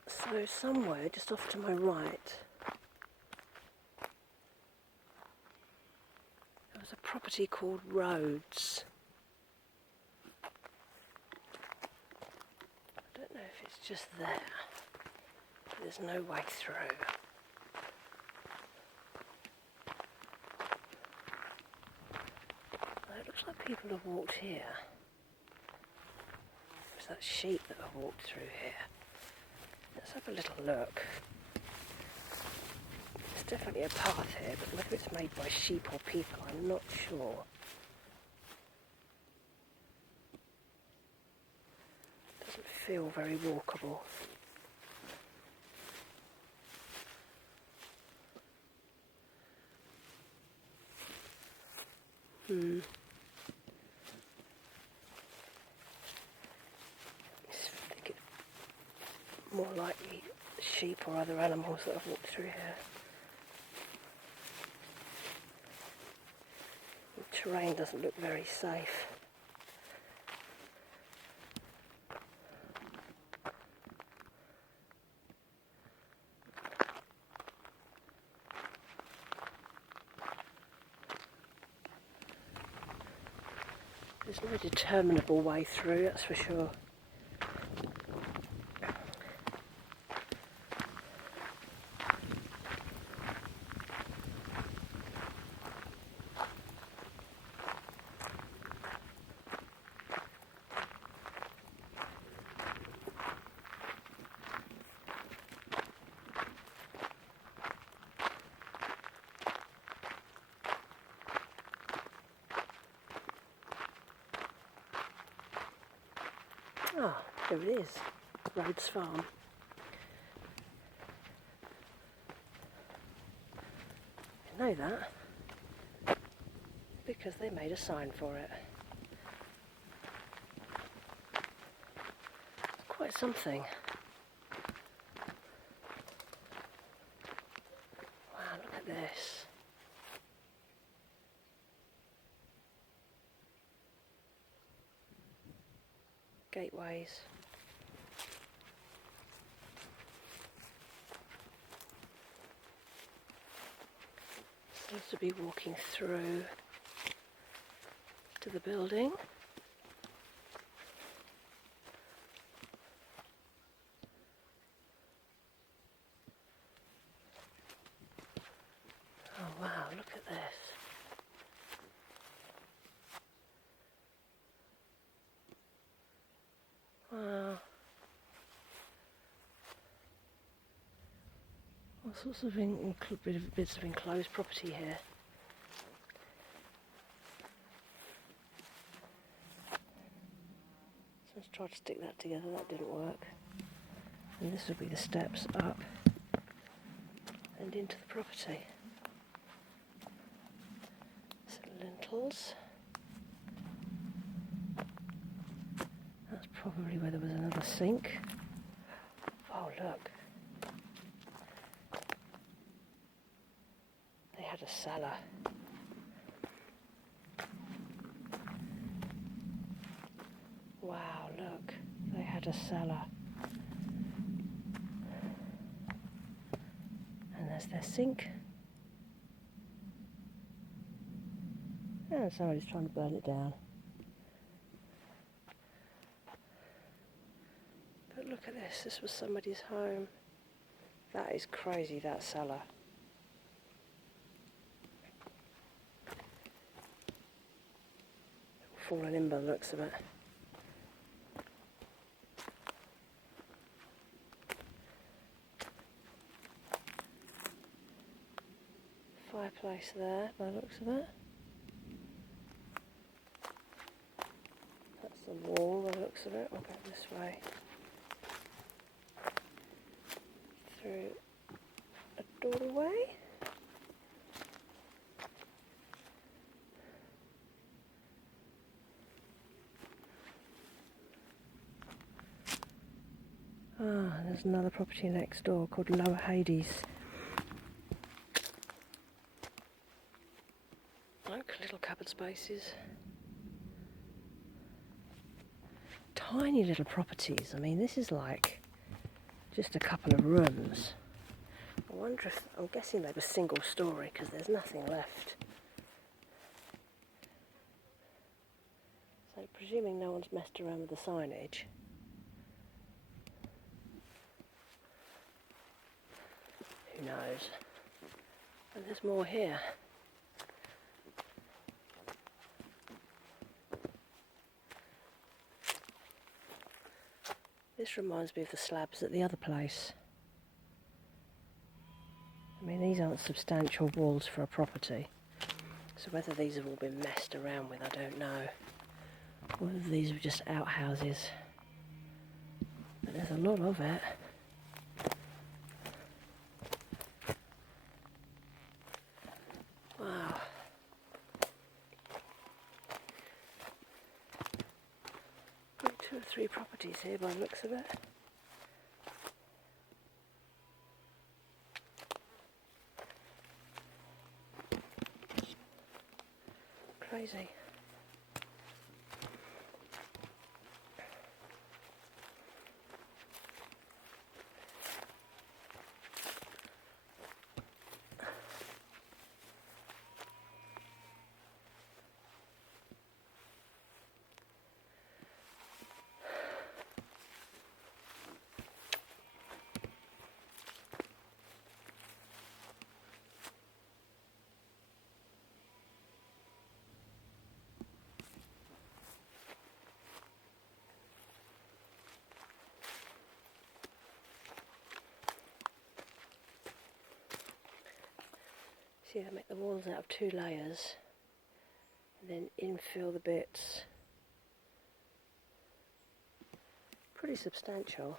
So somewhere just off to my right, there was a property called Rhodes. I don't know if it's just there, but there's no way through. Well, it looks like people have walked here. There's that sheep that have walked through here. Let's have a little look. There's definitely a path here, but whether it's made by sheep or people, I'm not sure. Doesn't feel very walkable. I think it's more likely sheep or other animals that have walked through here. The terrain doesn't look very safe. There's no determinable way through, that's for sure. Ah, there it is, Rhodes Farm. You know that because they made a sign for it. Quite something. Wow, look at this. gateways. Seems to be walking through to the building. Oh wow, look at this. Wow. All sorts of bits of enclosed property here. So let's try to stick that together, that didn't work. And this will be the steps up and into the property. Some lintels. That's probably where there was another sink. Oh look. They had a cellar. Wow, look. They had a cellar. And there's their sink. And somebody's trying to burn it down. But look at this, this was somebody's home. That is crazy, that cellar. Fallen in by the looks of it. Fireplace there by the looks of it. That's the wall by the looks of it. We'll go this way. Through a doorway. Ah, there's another property next door called Lower Hades. Look, little cupboard spaces. Tiny little properties. I mean, this is like just a couple of rooms. I wonder if, I'm guessing they were single story because there's nothing left. So presuming no one's messed around with the signage. Who knows? And there's more here. This reminds me of the slabs at the other place. I mean, these aren't substantial walls for a property. So whether these have all been messed around with, I don't know. Or whether these are just outhouses. But there's a lot of it. Wow. Probably 2 or 3 properties here by the looks of it. Crazy. See, they make the walls out of 2 layers and then infill the bits. Pretty substantial.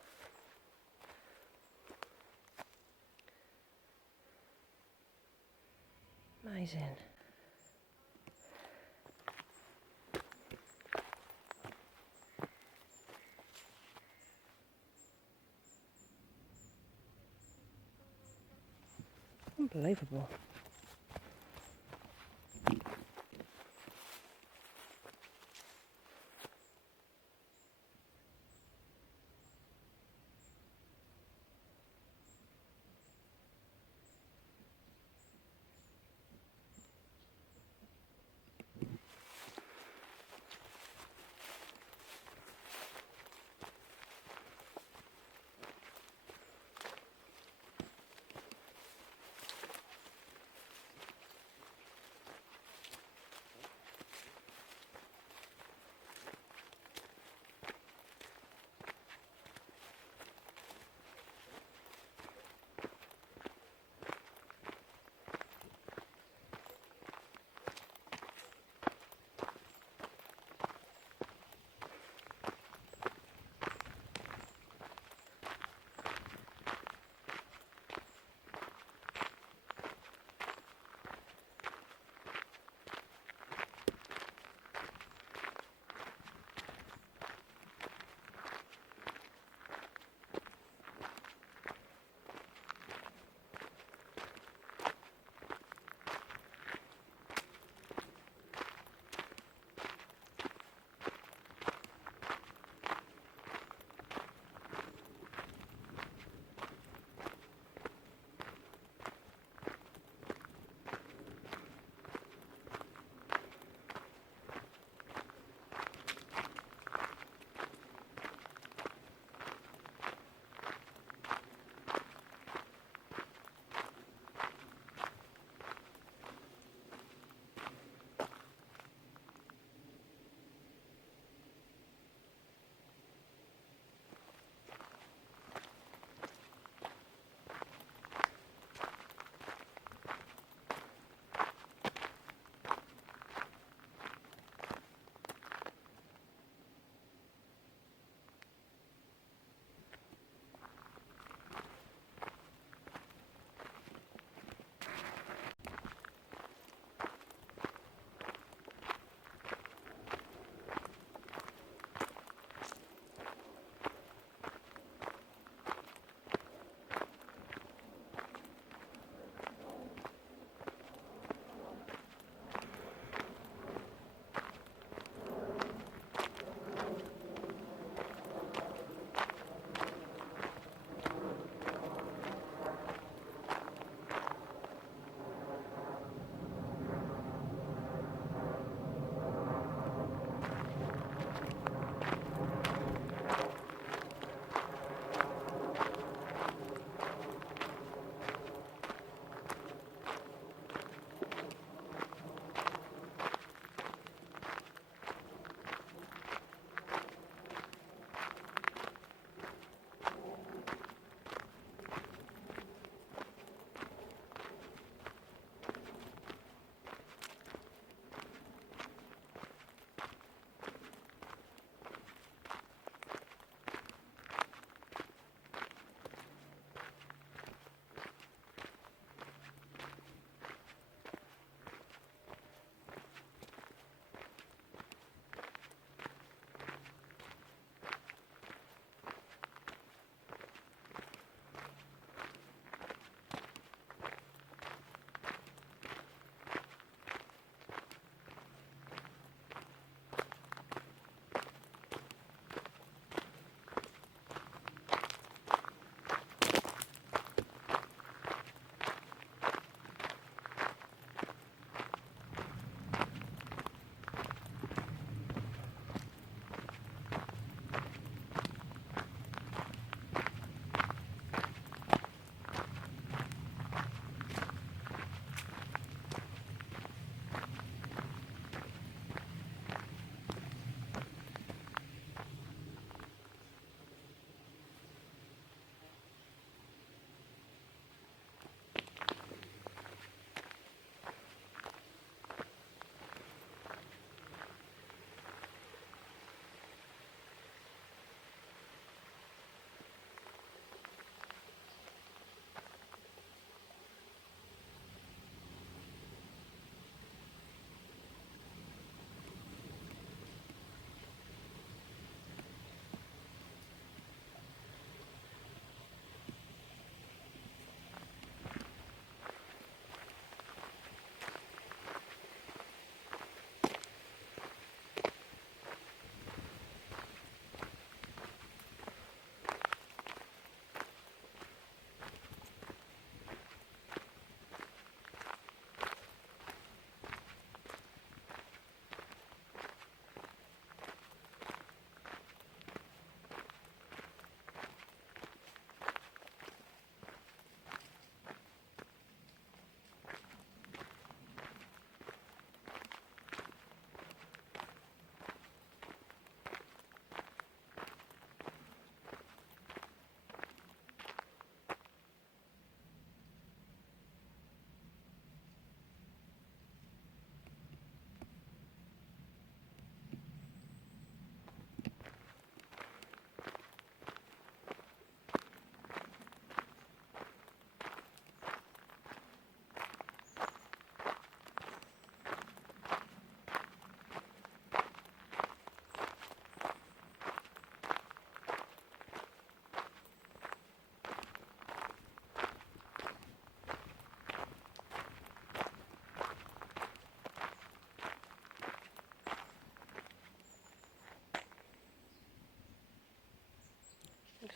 Amazing. Unbelievable.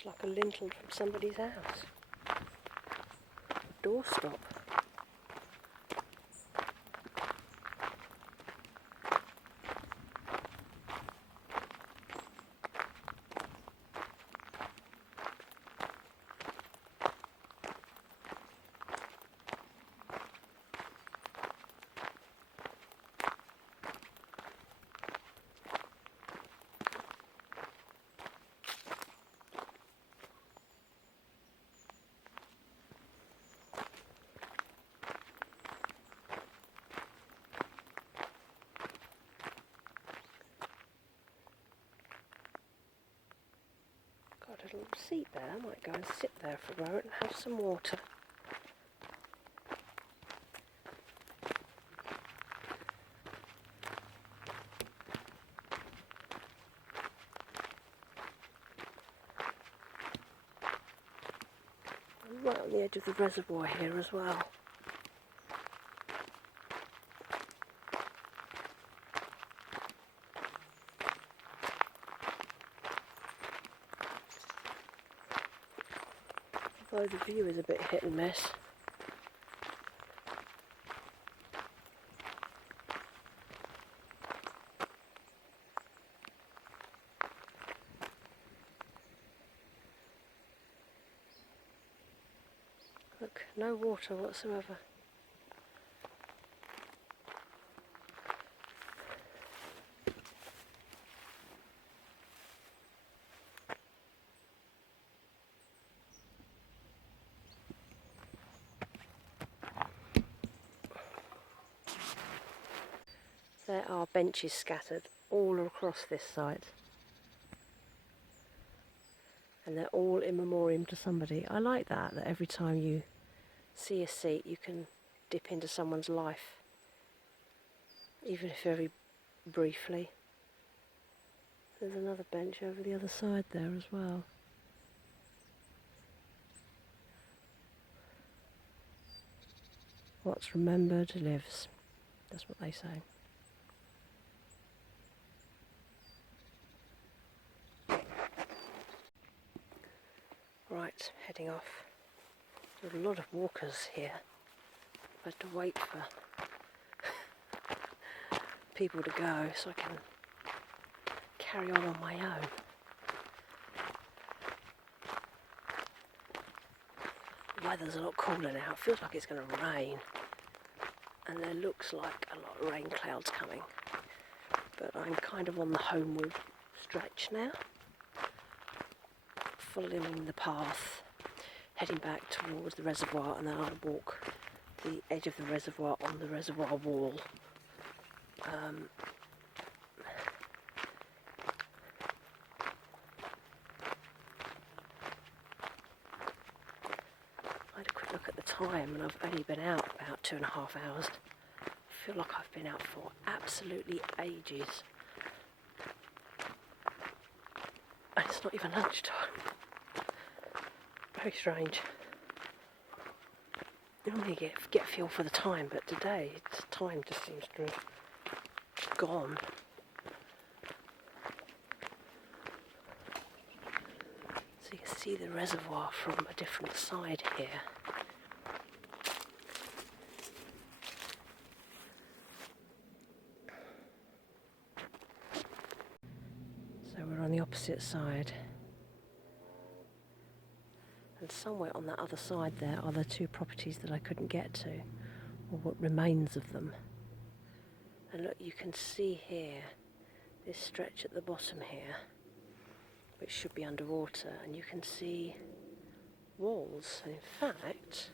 Looks like a lintel from somebody's house. Doorstop. Got a little seat there. I might go and sit there for a moment and have some water. I'm right on the edge of the reservoir here as well. Although the view is a bit hit and miss. Look, no water whatsoever. There are benches scattered all across this site. And they're all in memoriam to somebody. I like that every time you see a seat you can dip into someone's life, even if very briefly. There's another bench over the other side there as well. What's remembered lives. That's what they say. Right, heading off. There are a lot of walkers here. I had to wait for people to go so I can carry on my own. The weather's a lot cooler now. It feels like it's going to rain. And there looks like a lot of rain clouds coming. But I'm kind of on the homeward stretch now. Following the path, heading back towards the reservoir, and then I'll walk the edge of the reservoir on the reservoir wall. I had a quick look at the time and I've only been out about 2.5 hours. I feel like I've been out for absolutely ages. And it's not even lunchtime. Very strange. Normally you get a feel for the time, but today time just seems to have gone. So you can see the reservoir from a different side here. So we're on the opposite side. And somewhere on that other side there are the two properties that I couldn't get to, or what remains of them. And look, you can see here, this stretch at the bottom here, which should be underwater, and you can see walls. And in fact,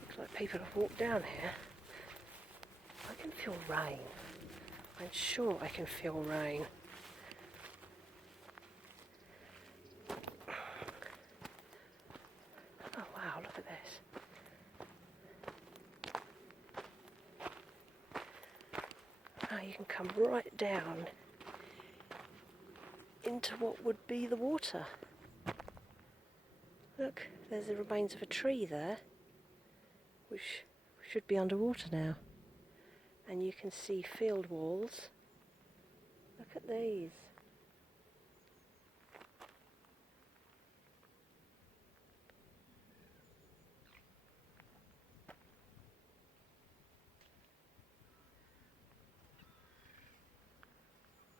looks like people have walked down here. I can feel rain. I'm sure I can feel rain. Oh wow, look at this. Now you can come right down into what would be the water. Look, there's the remains of a tree there, which should be underwater now. and you can see field walls. Look at these.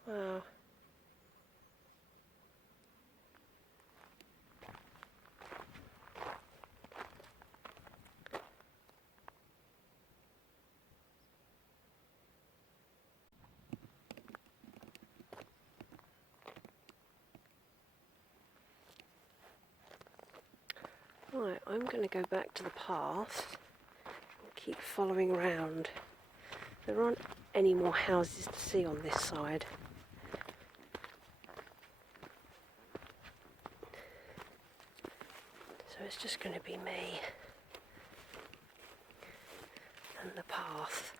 Wow. Right, I'm going to go back to the path and keep following round. There aren't any more houses to see on this side. So it's just going to be me and the path.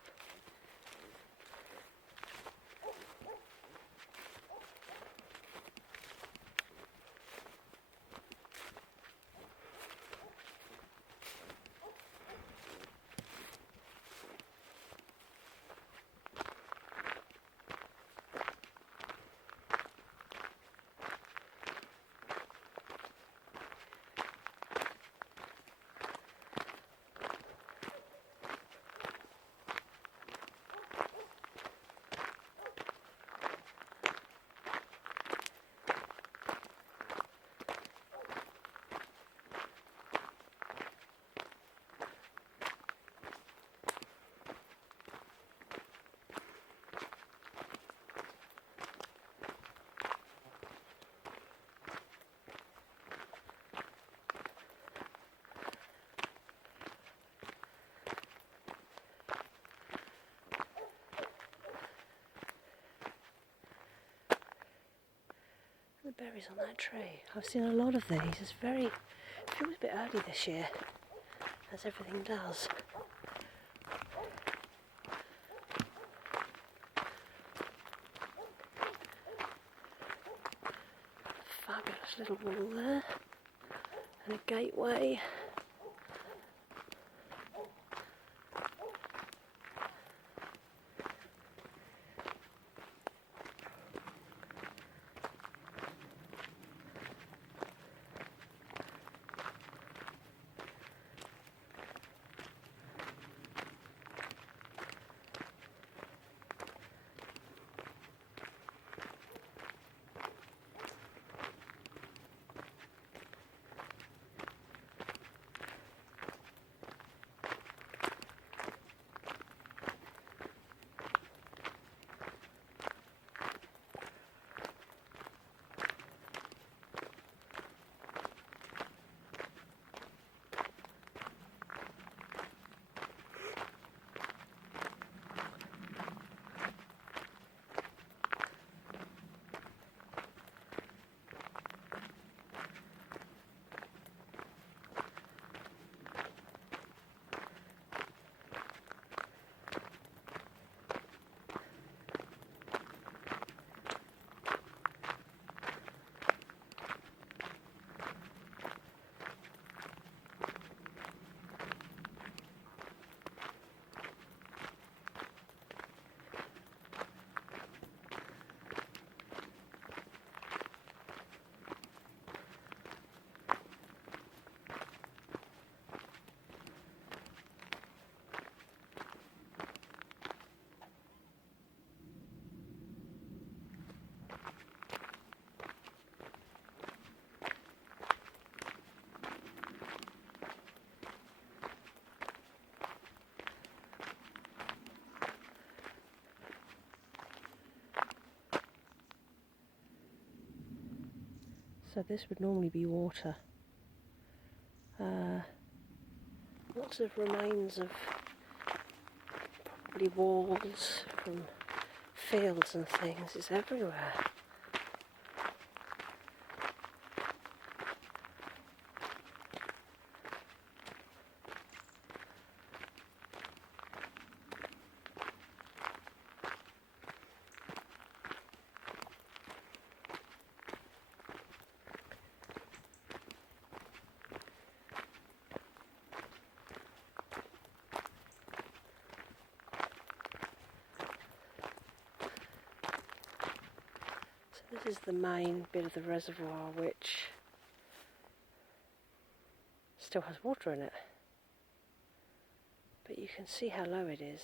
The berries on that tree. I've seen a lot of these. It feels a bit early this year, as everything does. Fabulous little wall there, and a gateway. So this would normally be water. Lots of remains of probably walls from fields and things. It's everywhere. This is the main bit of the reservoir which still has water in it, but you can see how low it is.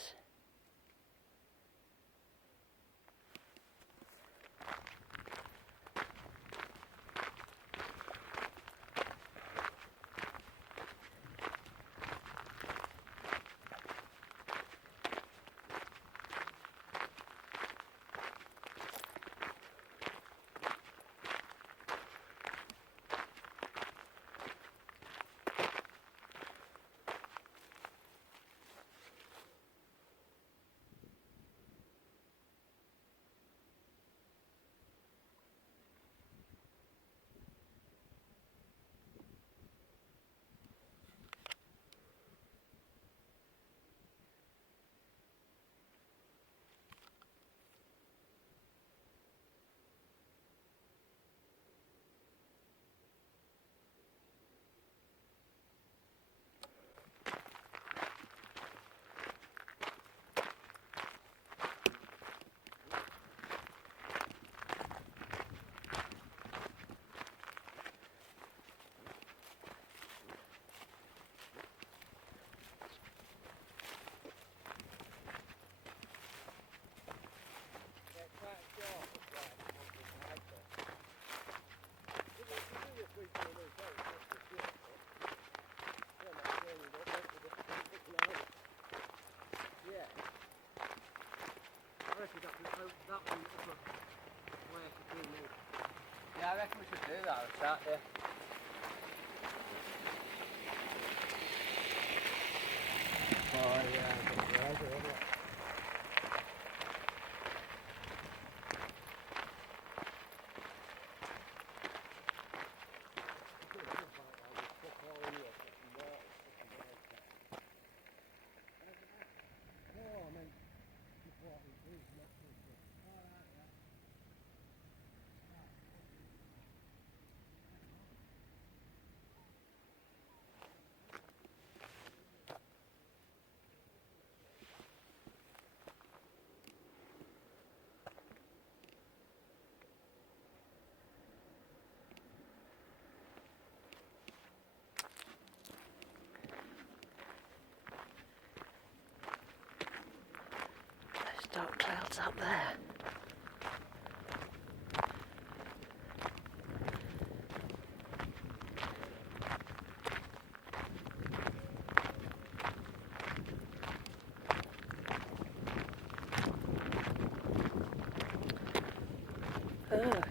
Yeah, I reckon we should do that. Start there. Oh yeah, that's right, isn't it? Those dark clouds up there. Oh.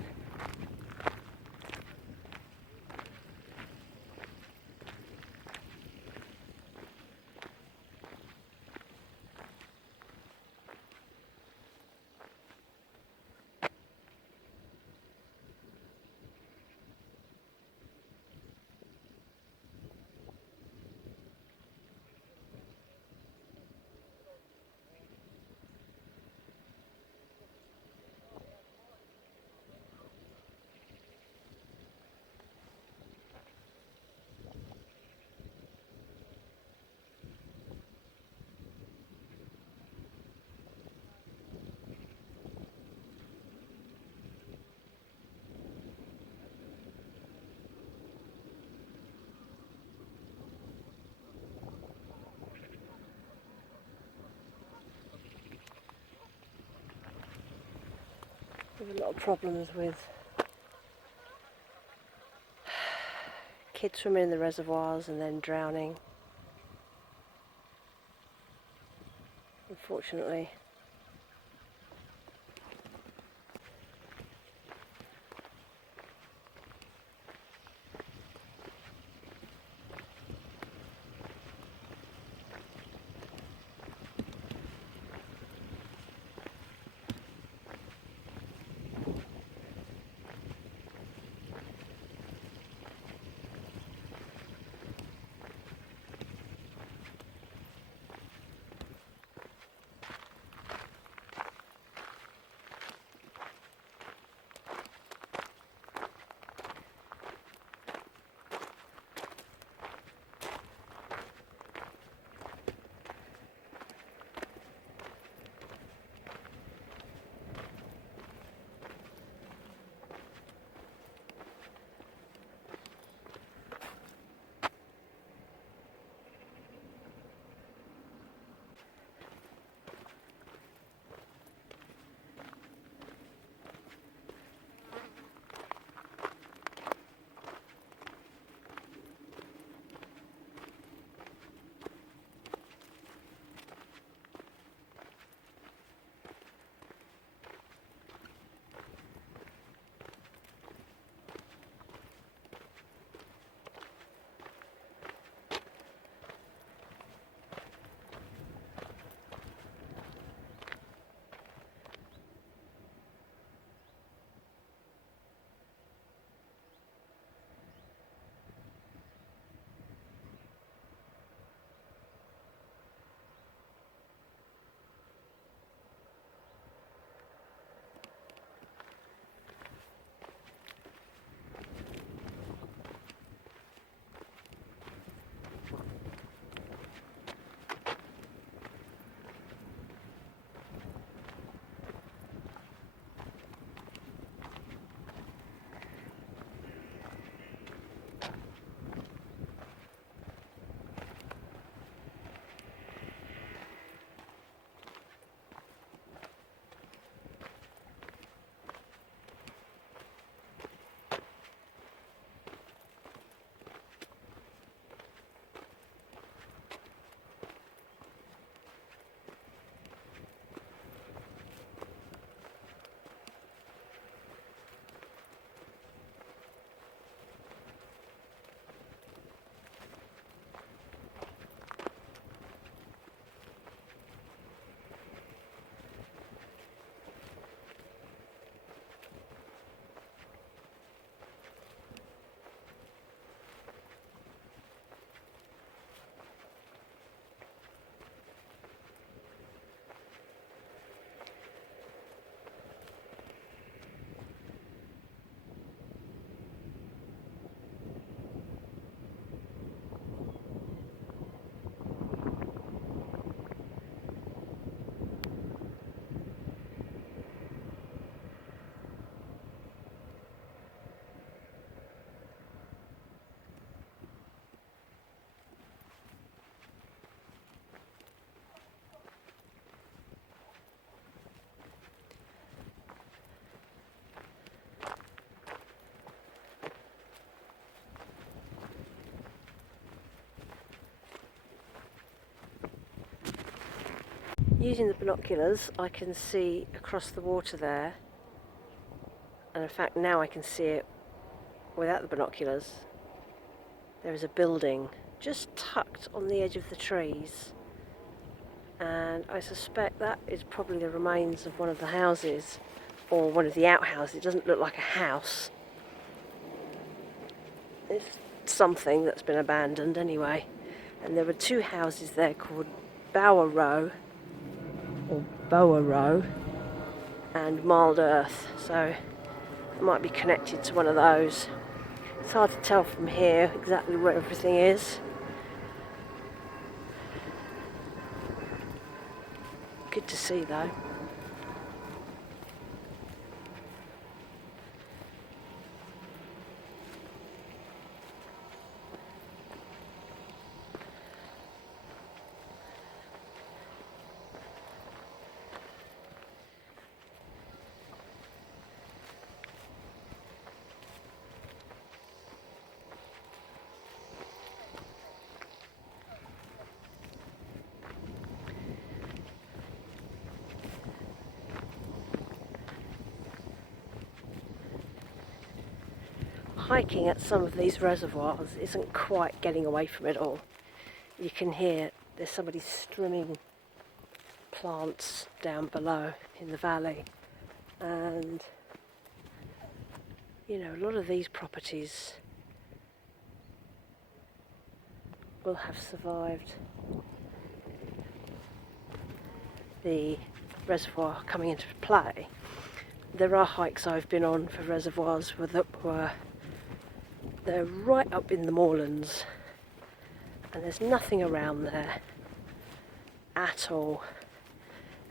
There's a lot of problems with kids swimming in the reservoirs and then drowning. Unfortunately. Using the binoculars, I can see across the water there, and in fact now I can see it without the binoculars. There is a building just tucked on the edge of the trees, and I suspect that is probably the remains of one of the houses, or one of the outhouses. It doesn't look like a house. It's something that's been abandoned anyway. And there were two houses there called Bower Row, or Bower Row, and Mild Earth, so it might be connected to one of those. It's hard to tell from here exactly where everything is. Good to see though. Hiking at some of these reservoirs isn't quite getting away from it all. You can hear there's somebody trimming plants down below in the valley, and you know, a lot of these properties will have survived the reservoir coming into play. There are hikes I've been on for reservoirs they're right up in the moorlands, and there's nothing around there at all.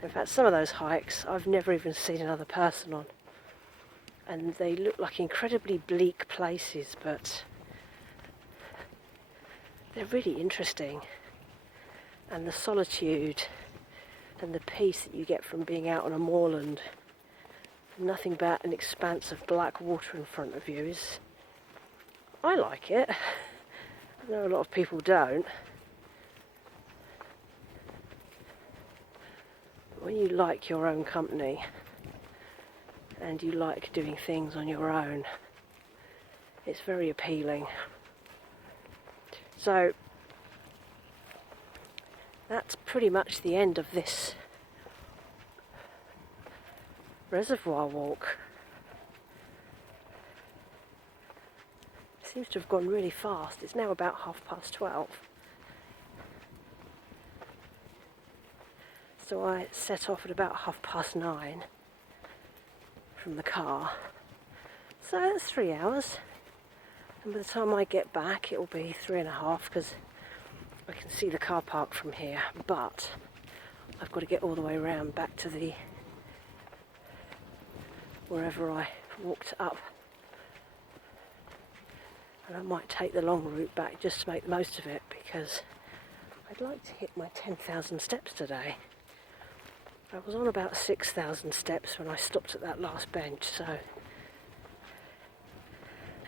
In fact, some of those hikes I've never even seen another person on, and they look like incredibly bleak places, but they're really interesting. And the solitude and the peace that you get from being out on a moorland, nothing but an expanse of black water in front of you, is, I like it. I know a lot of people don't. But when you like your own company and you like doing things on your own, it's very appealing. So that's pretty much the end of this reservoir walk. Seems to have gone really fast. It's now about 12:30. So I set off at about 9:30 from the car. So that's 3 hours. And by the time I get back, it will be 3.5, because I can see the car park from here. But I've got to get all the way around back to the wherever I walked up. And I might take the long route back just to make the most of it, because I'd like to hit my 10,000 steps today. I was on about 6,000 steps when I stopped at that last bench, so...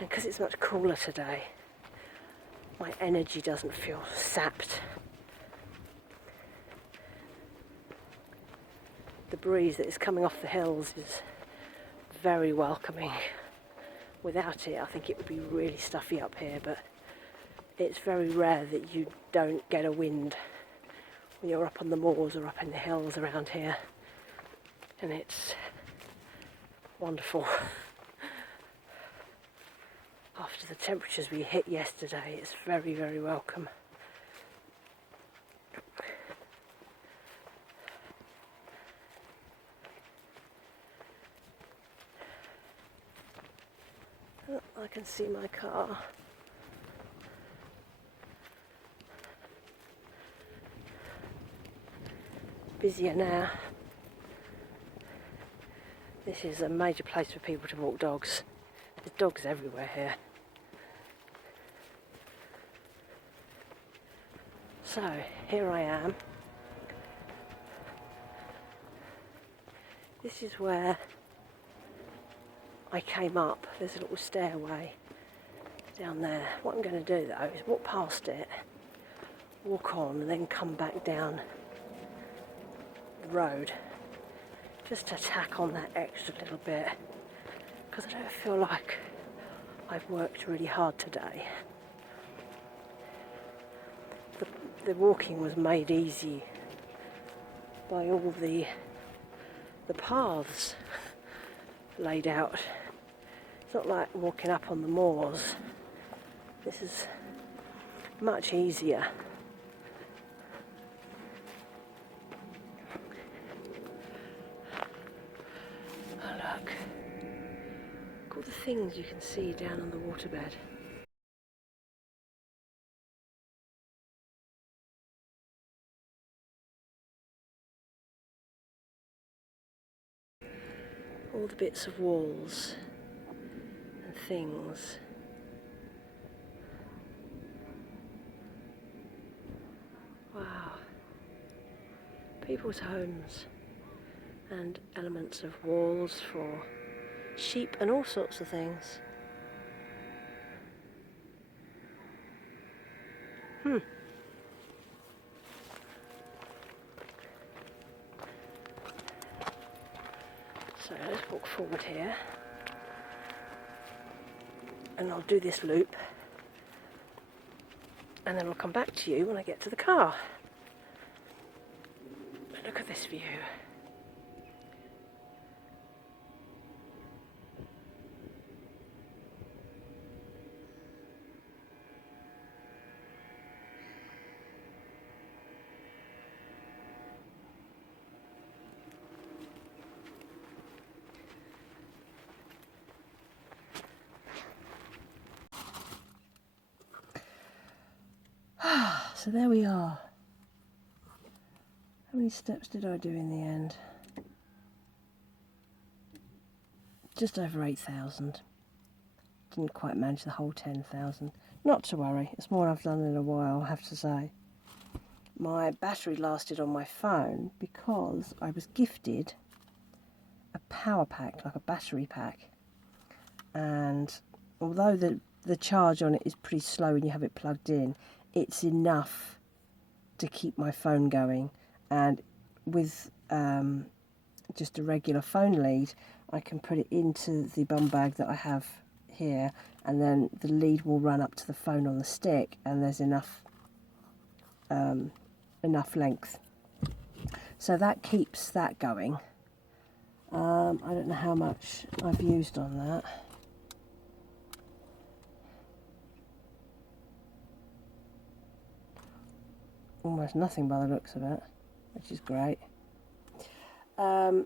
And because it's much cooler today, my energy doesn't feel sapped. The breeze that is coming off the hills is very welcoming. Without it, I think it would be really stuffy up here, but it's very rare that you don't get a wind when you're up on the moors or up in the hills around here, and it's wonderful. After the temperatures we hit yesterday, it's very, very welcome. Oh, I can see my car. Busier now. This is a major place for people to walk dogs. There's dogs everywhere here. So, here I am. This is where I came up. There's a little stairway down there. What I'm going to do though is walk past it, walk on, and then come back down the road, just to tack on that extra little bit, because I don't feel like I've worked really hard today. The walking was made easy by all the paths laid out. It's not like walking up on the moors. This is much easier. Oh look, all the things you can see down on the waterbed. All the bits of walls and things. Wow. People's homes and elements of walls for sheep and all sorts of things. So let's walk forward here, and I'll do this loop, and then I'll come back to you when I get to the car. But look at this view. So there we are. How many steps did I do in the end? Just over 8,000. Didn't quite manage the whole 10,000. Not to worry, it's more I've done in a while, I have to say. My battery lasted on my phone because I was gifted a power pack, like a battery pack. And although the charge on it is pretty slow when you have it plugged in, it's enough to keep my phone going. And with just a regular phone lead, I can put it into the bum bag that I have here, and then the lead will run up to the phone on the stick, and there's enough length. So that keeps that going. I don't know how much I've used on that. Almost nothing by the looks of it, which is great. Yeah,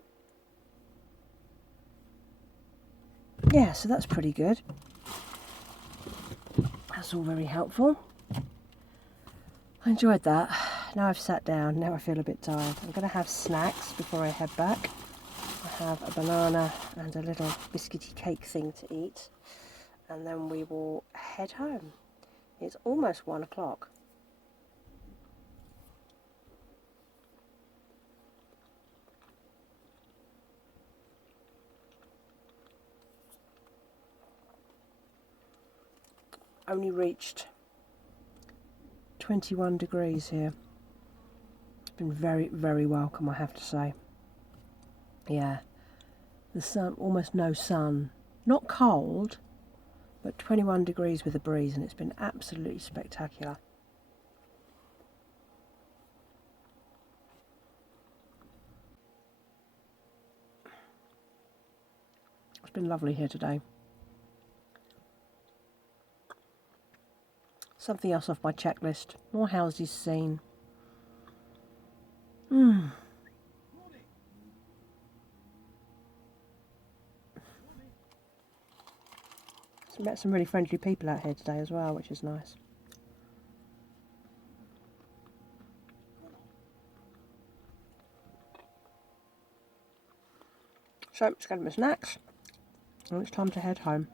so that's pretty good. That's all very helpful. I enjoyed that. Now I've sat down, now I feel a bit tired. I'm going to have snacks before I head back. I have a banana and a little biscuity cake thing to eat, and then we will head home. It's almost 1 o'clock. Only reached 21 degrees here. It's been very, very welcome, I have to say. Yeah, the sun, almost no sun. Not cold, but 21 degrees with a breeze, and it's been absolutely spectacular. It's been lovely here today. Something else off my checklist. More houses seen. Met some really friendly people out here today as well, which is nice. So, just got my snacks, and it's time to head home.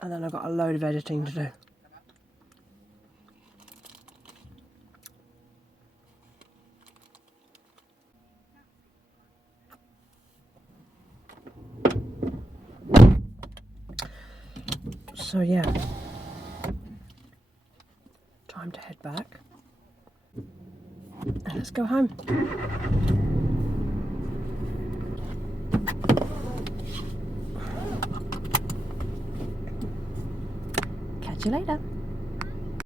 And then I've got a load of editing to do. So yeah, time to head back. Let's go home. Catch you later.